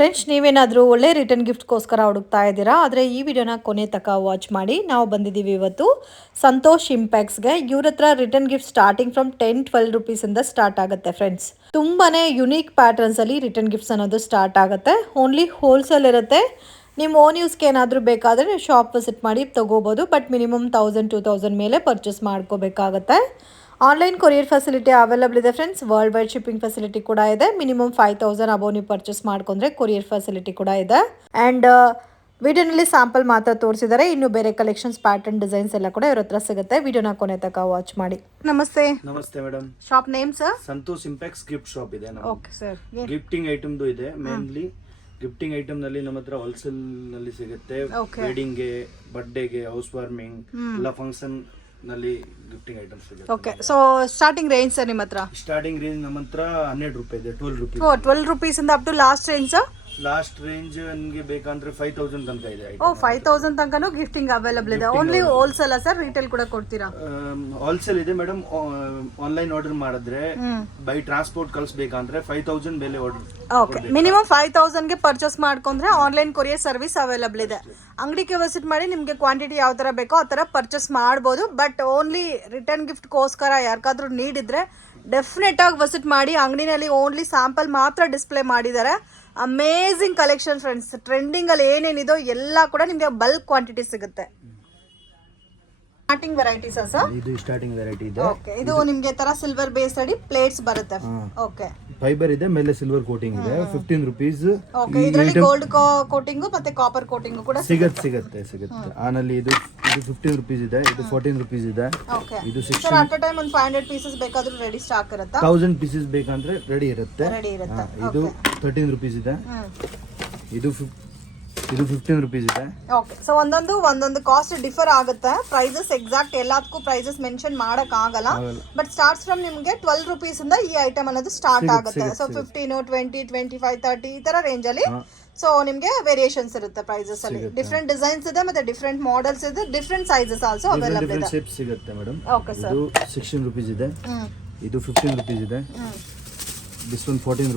Friends, ನೀವೇನಾದರೂ ಒಳ್ಳೆ return ಗಿಫ್ಟ್ಗೋಸ್ಕರ ಹುಡುಕ್ತಾ ಇದ್ದೀರಾ ಆದರೆ ಈ ವಿಡಿಯೋನ ಕೊನೆ ತನಕ ವಾಚ್ ಮಾಡಿ. ನಾವು ಬಂದಿದ್ದೀವಿ ಇವತ್ತು ಸಂತೋಷ್ ಇಂಪ್ಯಾಕ್ಸ್ಗೆ. ಇವ್ರ ಹತ್ರ ರಿಟರ್ನ್ ಗಿಫ್ಟ್ ಸ್ಟಾರ್ಟಿಂಗ್ ಫ್ರಮ್ 10-12 ರುಪೀಸಿಂದ ಸ್ಟಾರ್ಟ್ ಆಗುತ್ತೆ ಫ್ರೆಂಡ್ಸ್. ತುಂಬಾ ಯುನೀಕ್ ಪ್ಯಾಟರ್ನ್ಸಲ್ಲಿ ರಿಟರ್ನ್ ಗಿಫ್ಟ್ಸ್ ಅನ್ನೋದು ಸ್ಟಾರ್ಟ್ ಆಗುತ್ತೆ. ಓನ್ಲಿ ಹೋಲ್ಸೇಲ್ ಇರುತ್ತೆ. ನಿಮ್ಮ ಓನ್ ಯೂಸ್ಗೆ ಏನಾದರೂ ಬೇಕಾದರೆ ನೀವು ಶಾಪ್ ವಿಸಿಟ್ ಮಾಡಿ ತೊಗೋಬೋದು. ಬಟ್ ಮಿನಿಮಮ್ 1000-2000 ಮೇಲೆ ಪರ್ಚೇಸ್ ಮಾಡ್ಕೋಬೇಕಾಗತ್ತೆ. ಆನ್ಲೈನ್ ಕೊರಿಯರ್ ಫೆಸಿಲಿಟಿ ಅವೈಲಬಲ್ ಇದೆ friends. World wide shipping facility ಕೂಡ ಇದೆ. ಮಿನಿಮಮ್ 5000 ಅಬೌವ್ ನೀವು ಪರ್ಚೇಸ್ ಮಾಡ್ಕೊಂಡ್ರೆ ಕೊರಿಯರ್ ಫೆಸಿಲಿಟಿ ಕೂಡ ಇದೆ. ಆ್ಯಂಡ್ ವಿಡಿಯೋನಲ್ಲಿ ಸ್ಯಾಂಪಲ್ ಮಾತ್ರ ತೋರಿಸಿದ್ದಾರೆ. ಇನ್ನು ಬೇರೆ ಕಲೆಕ್ಷನ್ಸ್, ಪ್ಯಾಟರ್ನ್, ಡಿಸೈನ್ಸ್ ಎಲ್ಲ ಕೂಡ ಇವ್ರ ಹತ್ರ ಸಿಗುತ್ತೆ. ವಿಡಿಯೋನ ಕೊನೆ ತನಕ ವಾಚ್ ಮಾಡಿ. ನಮಸ್ತೆ. ನಮಸ್ತೆ madam. Shop name sir? Santosh Impex gift shop ಇದೆ. Okay sir. ಗಿಫ್ಟಿಂಗ್ ಐಟಮ್ದು ಇದೆ. ಮೇನ್ಲಿ ಗಿಫ್ಟಿಂಗ್ ಐಟಮ್ ನಲ್ಲಿ ನಮ್ಮ ಹತ್ರ ಹೋಲ್ಸೇಲ್ ನಲ್ಲಿ ಸಿಗುತ್ತೆ. ವೆಡ್ಡಿಂಗ್ ಗೆ, ಬರ್ಡೇಗೆ, ಹೌಸ್ ವಾರ್ಮಿಂಗ್ ಎಲ್ಲ ಫಂಕ್ಷನ್ ನಲ್ಲಿ ಗಿಫ್ಟಿಂಗ್ ಐಟಮ್ಸ್ ಸಿಗುತ್ತೆ. Okay. So starting range sir ನಿಮ್ಮ ಹತ್ರ? ಸ್ಟಾರ್ಟಿಂಗ್ ರೇಂಜ್ ನಮ್ಮ ಹತ್ರ 12 ರೂಪಾಯಿ ಇದೆ. 12 ರೂಪೀಸ್. 12 ರೂಪೀಸಿಂದ up to last range sir? Last range ನನಗೆ ಬೇಕಂದ್ರೆ 5000 ತನಕ ಇದೆ. 5000 ತನಕನೂ ಗಿಫ್ಟಿಂಗ್ ಅವೈಲಬಲ್ ಇದೆ. Only wholesale sir? ರಿಟೇಲ್ ಕೂಡ ಕೊಡ್ತೀರಾ? ಹೋಲ್ಸೇಲ್ ಇದೆ ಮೇಡಮ್. ಆನ್ಲೈನ್ ಆರ್ಡರ್ ಮಾಡಿದ್ರೆ ಬೈ ಟ್ರಾನ್ಸ್ಪೋರ್ಟ್ ಕಳಿಸ್ಬೇಕಂದ್ರೆ 5000 ಬೆಲೆ ಆರ್ಡರ್. ಓಕೆ. ಮಿನಿಮಮ್ 5000 ಗೆ ಪರ್ಚೇಸ್ ಮಾಡ್ಕೊಂಡ್ರೆ ಆನ್ಲೈನ್ ಕೊರಿಯರ್ ಸರ್ವಿಸ್ ಅವೈಲಬಲ್ ಇದೆ. ಅಂಗಡಿಗೆ ವಿಸಿಟ್ ಮಾಡಿ ನಿಮಗೆ ಕ್ವಾಂಟಿಟಿ ಯಾವ ಥರ ಬೇಕೋ ಆ ಥರ ಪರ್ಚೇಸ್ ಮಾಡ್ಬೋದು. ಬಟ್ ಓನ್ಲಿ ರಿಟರ್ನ್ ಗಿಫ್ಟ್ಗೋಸ್ಕರ ಯಾರಿಗಾದ್ರೂ ನೀಡ್ ಇದ್ರೆ ಡೆಫಿನೆಟ್ ಆಗಿ ವಿಸಿಟ್ ಮಾಡಿ. ಅಂಗಡಿನಲ್ಲಿ ಓನ್ಲಿ ಸ್ಯಾಂಪಲ್ ಮಾತ್ರ ಡಿಸ್ಪ್ಲೇ ಮಾಡಿದ್ದಾರೆ. Amazing collection friends. ಟ್ರೆಂಡಿಂಗ್ ಅಲ್ಲಿ ಏನೇನಿದೋ ಎಲ್ಲ ಕೂಡ ನಿಮಗೆ ಬಲ್ಕ್ ಕ್ವಾಂಟಿಟಿ ಸಿಗುತ್ತೆ. Starting varieties sir? ಇದು ಸ್ಟಾರ್ಟಿಂಗ್ ವೆರೈಟಿ ಇದೆ. ಓಕೆ. ಇದು ನಿಮಗೆ ತರ ಸಿಲ್ವರ್ ಬೇಸ್ ಅಡಿ ಪ್ಲೇಟ್ಸ್ ಬರುತ್ತೆ. ಓಕೆ. ಫೈಬರ್ ಇದೆ, ಮೇಲೆ ಸಿಲ್ವರ್ ಕೋಟಿಂಗ್ ಇದೆ. 15 ರೂಪೀಸ್. ಓಕೆ. ಇದರಲ್ಲಿ ಗೋಲ್ಡ್ ಕೋಟಿಂಗ್ ಮತ್ತೆ ಕಾಪರ್ ಕೋಟಿಂಗ್ ಕೂಡ ಸಿಗುತ್ತೆ. ಆನಲ್ಲಿ ಇದು 15 ರೂಪೀಸ್ ಇದೆ. ಇದು 14 ರೂಪೀಸ್ ಇದೆ. ಓಕೆ. ಇದು 6 ಸರ್ ಅಟ್ ಅ ಟೈಮ್ ಒಂದು 500 ಪೀಸಸ್ ಬೇಕಾದ್ರೂ ರೆಡಿ ಸ್ಟಾಕ್ ಇರುತ್ತಾ? 1000 ಪೀಸಸ್ ಬೇಕಂದ್ರೆ ರೆಡಿ ಇರುತ್ತೆ. ಇದು 13 ರೂಪೀಸ್ ಇದೆ. ಇದು 15 ರೂಪೀಸ್ ಇದೆ. ಓಕೆ. ಸೊ ಒಂದೊಂದು ಕಾಸ್ಟ್ ಡಿಫರ್ ಆಗುತ್ತೆ. ಪ್ರೈಸಸ್ ಎಕ್ಸಾಕ್ಟ್ ಎಲ್ಲದಕ್ಕೂ ಪ್ರೈಸಸ್ ಮೆನ್ಷನ್ ಮಾಡಕ್ ಆಗಲ್ಲ. ಬಟ್ ಸ್ಟಾರ್ಟ್ಸ್ ಫ್ರಮ್ ನಿಮಗೆ 12 ರೂಪೀಸ್ ಇಂದ ಈ ಐಟಮ್ ಅನ್ನೋದು ಸ್ಟಾರ್ಟ್ ಆಗುತ್ತೆ. ಸೊ 15, 20, 25, 30 ಈ ತರ ರೇಂಜ್ ಅಲ್ಲಿ ಸೊ ನಿಮಗೆ ವೇರಿಯೇಷನ್ಸ್ ಇರುತ್ತೆ ಪ್ರೈಸಸ್ ಅಲ್ಲಿ. ಡಿಫ್ರೆಂಟ್ ಡಿಸೈನ್ಸ್ ಇದೆ, ಮತ್ತೆ ಡಿಫ್ರೆಂಟ್ ಮಾಡೆಲ್ಸ್ ಇದೆ, ಡಿಫ್ರೆಂಟ್ ಸೈಜಸ್ ಆಲ್ಸೋ ಅವೈಲಬಲ್ ಇದೆ. ಶೇಪ್ ಸಿಗುತ್ತೆ ಮೇಡಮ್. Okay sir. ಇದು 16 ರೂಪೀಸ್ ಇದೆ. ಇದು 15 ರೂಪೀಸ್ ಇದೆ. This one 14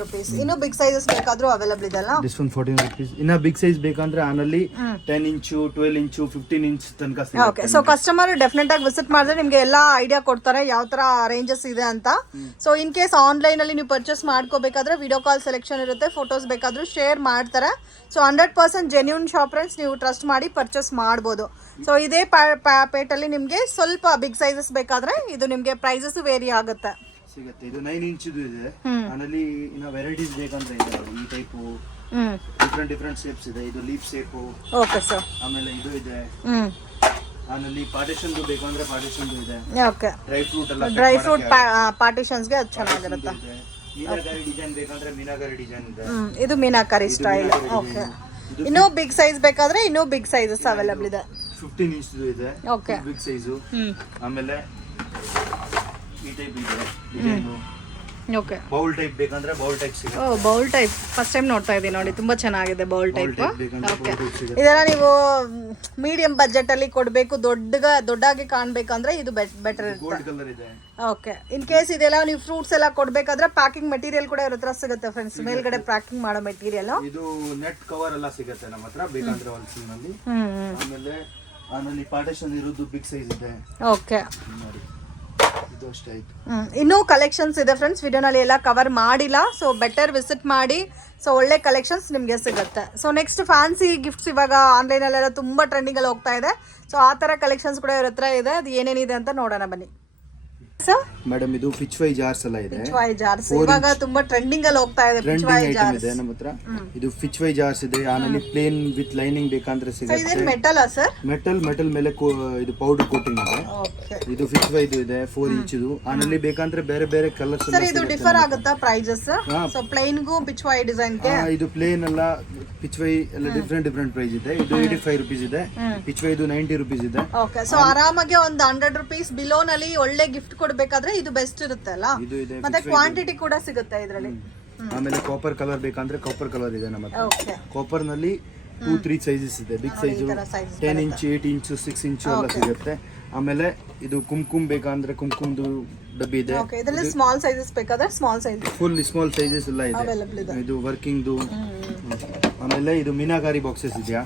rupees. ಇನ್ನು ಬಿಗ್ ಸೈಜಸ್ ಬೇಕಾದ್ರೂ ಅವೈಲಬಲ್ ಇದೆ ಅಲ್ಲ? This one 14 rupees. ಇನ್ನ ಬಿಗ್ ಸೈಜ್ ಬೇಕಂದ್ರೆ ಆನಲ್ಲಿ 10 ಇಂಚು, 12 ಇಂಚು, 15 ಇಂಚ್ ತನಕ ಸಿಗುತ್ತೆ. ಓಕೆ. ಸೊ ಕಸ್ಟಮರ್ ಡೆಫಿನೆಟ್ ಆಗಿ ವಿಸಿಟ್ ಮಾಡಿದ್ರೆ ನಿಮಗೆ ಎಲ್ಲ ಐಡಿಯಾ ಕೊಡ್ತಾರೆ ಯಾವ ತರ ರೇಂಜಸ್ ಇದೆ ಅಂತ. ಸೊ ಇನ್ ಕೇಸ್ ಆನ್ಲೈನ್ ಅಲ್ಲಿ ನೀವು ಪರ್ಚೇಸ್ ಮಾಡ್ಕೋಬೇಕಾದ್ರೆ ವಿಡಿಯೋ ಕಾಲ್ ಸೆಲೆಕ್ಷನ್ ಇರುತ್ತೆ. ಫೋಟೋಸ್ ಬೇಕಾದ್ರೂ ಶೇರ್ ಮಾಡ್ತಾರೆ. So 100% genuine shop friends. ನೀವು ಟ್ರಸ್ಟ್ ಮಾಡಿ ಪರ್ಚೇಸ್ ಮಾಡ್ಬೋದು. ಸೊ ಇದೇ ಪೇಟಲ್ಲಿ ನಿಮಗೆ ಸ್ವಲ್ಪ ಬಿಗ್ ಸೈಜಸ್ ಬೇಕಾದ್ರೆ ಇದು ನಿಮಗೆ ಪ್ರೈಸಸ್ ವೇರಿ ಆಗುತ್ತೆ. ಸಿಗುತ್ತೆ. ಇದು 9 ಇಂಚಿದು ಇದೆ. ಆನಲ್ಲಿ ಇನ್ನ ವೆರೈಟೀಸ್ ಬೇಕಂದ್ರೆ ಇದೆ. ಈ ಟೈಪ್ ಡಿಫರೆಂಟ್ ಶೇಪ್ಸ್ ಇದೆ. ಇದು ಲೀಫ್ ಶೇಪ್. Okay sir. ಆಮೇಲೆ ಇದು ಇದೆ. ಆನಲ್ಲಿ ಪಾರ್ಟಿಷನ್ ಬೇಕಂದ್ರೆ ಪಾರ್ಟಿಷನ್ ಇದೆ. ಓಕೆ. ಡ್ರೈ ಫ್ರೂಟ್ ಪಾರ್ಟಿಷನ್ಸ್ ಗೆ ಅದು ಚೆನ್ನಾಗಿರುತ್ತೆ. ಮೀನಾಕಾರಿ ಡಿಸೈನ್ ಬೇಕಂದ್ರೆ ಮೀನಾಕಾರಿ ಡಿಸೈನ್ ಇದೆ. ಇದು ಮೀನಾಕಾರಿ ಸ್ಟೈಲ್. ಓಕೆ. ಇನ್ನೂ ಬಿಗ್ ಸೈಜ್ ಬೇಕಾದ್ರೆ ಇನ್ನೂ ಬಿಗ್ ಸೈಜಸ್ ಅವೈಲಬಲ್ ಇದೆ. 15 ಇಂಚ್ ಇದೆ. ಓಕೆ. Big size. ಆಮೇಲೆ ಈ ಟೈಪ್ ಇದೆ ಡಿಸೈನ್. ಓಕೆ. ಬೌಲ್ ಟೈಪ್ ಬೇಕಂದ್ರೆ ಬೌಲ್ ಟೈಪ್ ಸಿಗುತ್ತೆ. Oh, bowl type first time ನೋಡ್ತಾ ಇದ್ದೀನಿ ನೋಡಿ. ತುಂಬಾ ಚೆನ್ನಾಗಿದೆ ಬೌಲ್ ಟೈಪ್. ಓಕೆ. ಇದೆಲ್ಲ ನೀವು ಮೀಡಿಯಂ ಬಜೆಟ್ ಅಲ್ಲಿ ಕೊಡಬೇಕು, ದೊಡ್ಡಾಗಿ ಕಾಣ್ಬೇಕಂದ್ರೆ ಇದು ಬೆಟರ್ ಇರುತ್ತೆ. ಗೋಲ್ಡ್ ಕಲರ್ ಇದೆ. ಓಕೆ. ಇನ್ ಕೇಸ್ ಇದೆಲ್ಲ ನೀವು ಫ್ರೂಟ್ಸ್ ಎಲ್ಲ ಕೊಡ್ಬೇಕಾದ್ರೆ ಪ್ಯಾಕಿಂಗ್ ಮೆಟೀರಿಯಲ್ ಕೂಡ ಇವ್ರ ಹತ್ರ ಸಿಗುತ್ತೆ ಫ್ರೆಂಡ್ಸ್. ಮೇಲ್ಗಡೆ ಪ್ಯಾಕಿಂಗ್ ಮಾಡೋ ಮೆಟೀರಿಯಲ್. ಇದು ನೆಟ್ ಕವರ್ ಎಲ್ಲ ಸಿಗುತ್ತೆ ನಮ್ಮ ಹತ್ರ ಬೇಕಂದ್ರೆ ಹೋಲ್ಸೇಲ್ ನಲ್ಲಿ. ಆಮೇಲೆ ಆನಲ್ಲಿ ಪಾರ್ಟಿಷನ್ ಇರೋದು ಬಿಗ್ ಸೈಜ್ ಇದೆ. ಓಕೆ. ನೋಡಿ ಇದು ಅಷ್ಟೇ ಆಯ್ತು. ಇನ್ನೂ ಕಲೆಕ್ಷನ್ಸ್ ಇದೆ ಫ್ರೆಂಡ್ಸ್. ವಿಡಿಯೋನಲ್ಲಿ ಎಲ್ಲ ಕವರ್ ಮಾಡಿಲ್ಲ. ಸೊ ಬೆಟರ್ ವಿಸಿಟ್ ಮಾಡಿ. ಸೊ ಒಳ್ಳೆ ಕಲೆಕ್ಷನ್ಸ್ ನಿಮಗೆ ಸಿಗುತ್ತೆ. ಸೊ ನೆಕ್ಸ್ಟ್ ಫ್ಯಾನ್ಸಿ ಗಿಫ್ಟ್ಸ್ ಇವಾಗ ಆನ್ಲೈನಲ್ಲೆಲ್ಲ ತುಂಬ ಟ್ರೆಂಡಿಂಗಲ್ಲಿ ಹೋಗ್ತಾ ಇದೆ. ಸೊ ಆ ಥರ ಕಲೆಕ್ಷನ್ಸ್ ಕೂಡ ಇವ್ರ ಹತ್ರ ಇದೆ. ಅದು ಏನೇನಿದೆ ಅಂತ ನೋಡೋಣ ಬನ್ನಿ. ಮೇಡಮ್ ಇದು ಪಿಚ್ ವೈ ಜಾರ್ಸ್ ಎಲ್ಲ ಇದೆ. ಜಾರ್ಸ್ ಇವಾಗ ತುಂಬಾ ಟ್ರೆಂಡಿಂಗ್ ಅಲ್ಲಿ ಹೋಗ್ತಾ ಇದೆ. ಪಿಚ್ ವೈ ಜಾರ್ಸ್ ಇದೆ ನಮ್ಮ ಹತ್ರ. ಇದು ಪಿಚ್ ವೈ ಜಾರ್ಸ್ ಇದೆ. ಆಮೇಲೆ ಪ್ಲೇನ್ ವಿತ್ ಲೈನಿಂಗ್ ಬೇಕಂದ್ರೆ ಸಿಗುತ್ತೆ. ಇದು ಮೆಟಲ್ ಸರ್? ಮೆಟಲ್ ಮೇಲೆ ಇದು ಪೌಡರ್ ಕೋಟಿಂಗ್ ಇದೆ. ಓಕೆ. ಇದು ಪಿಚ್ ವೈ ಇದೆ 4 ಇಂಚಿದು. ಆಮೇಲೆ ಬೇಕಂದ್ರೆ ಬೇರೆ ಬೇರೆ ಕಲರ್ಸ್ ಸರ್ ಇದು ಡಿಫರ್ ಆಗುತ್ತಾ ಪ್ರೈಸಸ್? ಸೊ ಪ್ಲೇನ್ ಗು ಪಿಚ್ ವೈ ಡಿಸೈನ್ ಗೆ ಇದು ಪ್ಲೇನ್ ಅಲ್ಲ ಪಿಚ್ ವೈ ಎಲ್ಲ ಡಿಫರೆಂಟ್ ಪ್ರೈಸ್ ಇದೆ. ಇದು 85 ರೂಪೀಸ್ ಇದೆ. ಪಿಚ್ ವೈ ಇದು 90 ರೂಪೀಸ್ ಇದೆ. ಓಕೆ. ಸೊ ಆರಾಮಾಗಿ ಒಂದು 100 ರೂಪೀಸ್ ಬಿಲೋ ನಲ್ಲಿ ಒಳ್ಳೆ ಗಿಫ್ಟ್ ಕೊಡ್ಬೇಕಾದ್ರೆ ಇದು ಬೆಸ್ಟ್ ಇರುತ್ತೆ ಅಲ್ಲ? ಮತ್ತೆ ಕ್ವಾಂಟಿಟಿ ಕೂಡ ಸಿಗುತ್ತೆ ಇದರಲ್ಲಿ. ಆಮೇಲೆ ಕಾಪರ್ ಕಲರ್ ಬೇಕಂದ್ರೆ ಕಾಪರ್ ಕಲರ್ ಇದೆ ನಮ್ಮ ಹತ್ರ. ಓಕೆ. ಕಾಪರ್ ನಲ್ಲಿ 2-3 ಸೈಜಸ್ ಇದೆ. Big size 10 inch, 8 inch, 6 inch ಎಲ್ಲ ಸಿಗುತ್ತೆ. ಆಮೇಲೆ ಇದು ಕುಂಕುಮ್ ಬೇಕಂದ್ರೆ ಕುಂಕುಮ್ದು ಡಬ್ಬಿ ಇದೆ. ಓಕೆ, ಇದರಲ್ಲಿ ಸ್ಮಾಲ್ ಸೈಜಸ್ ಬೇಕಾದ್ರೆ small size full small sizes ಎಲ್ಲ ಇದೆ. ಅವೈಲೇಬಲ್ ಇದೆ. ಇದು ವರ್ಕಿಂಗ್ದು. ಆಮೇಲೆ ಇದು ಮೀನಾಕಾರಿ ಬಾಕ್ಸಸ್ ಇದೆಯಾ?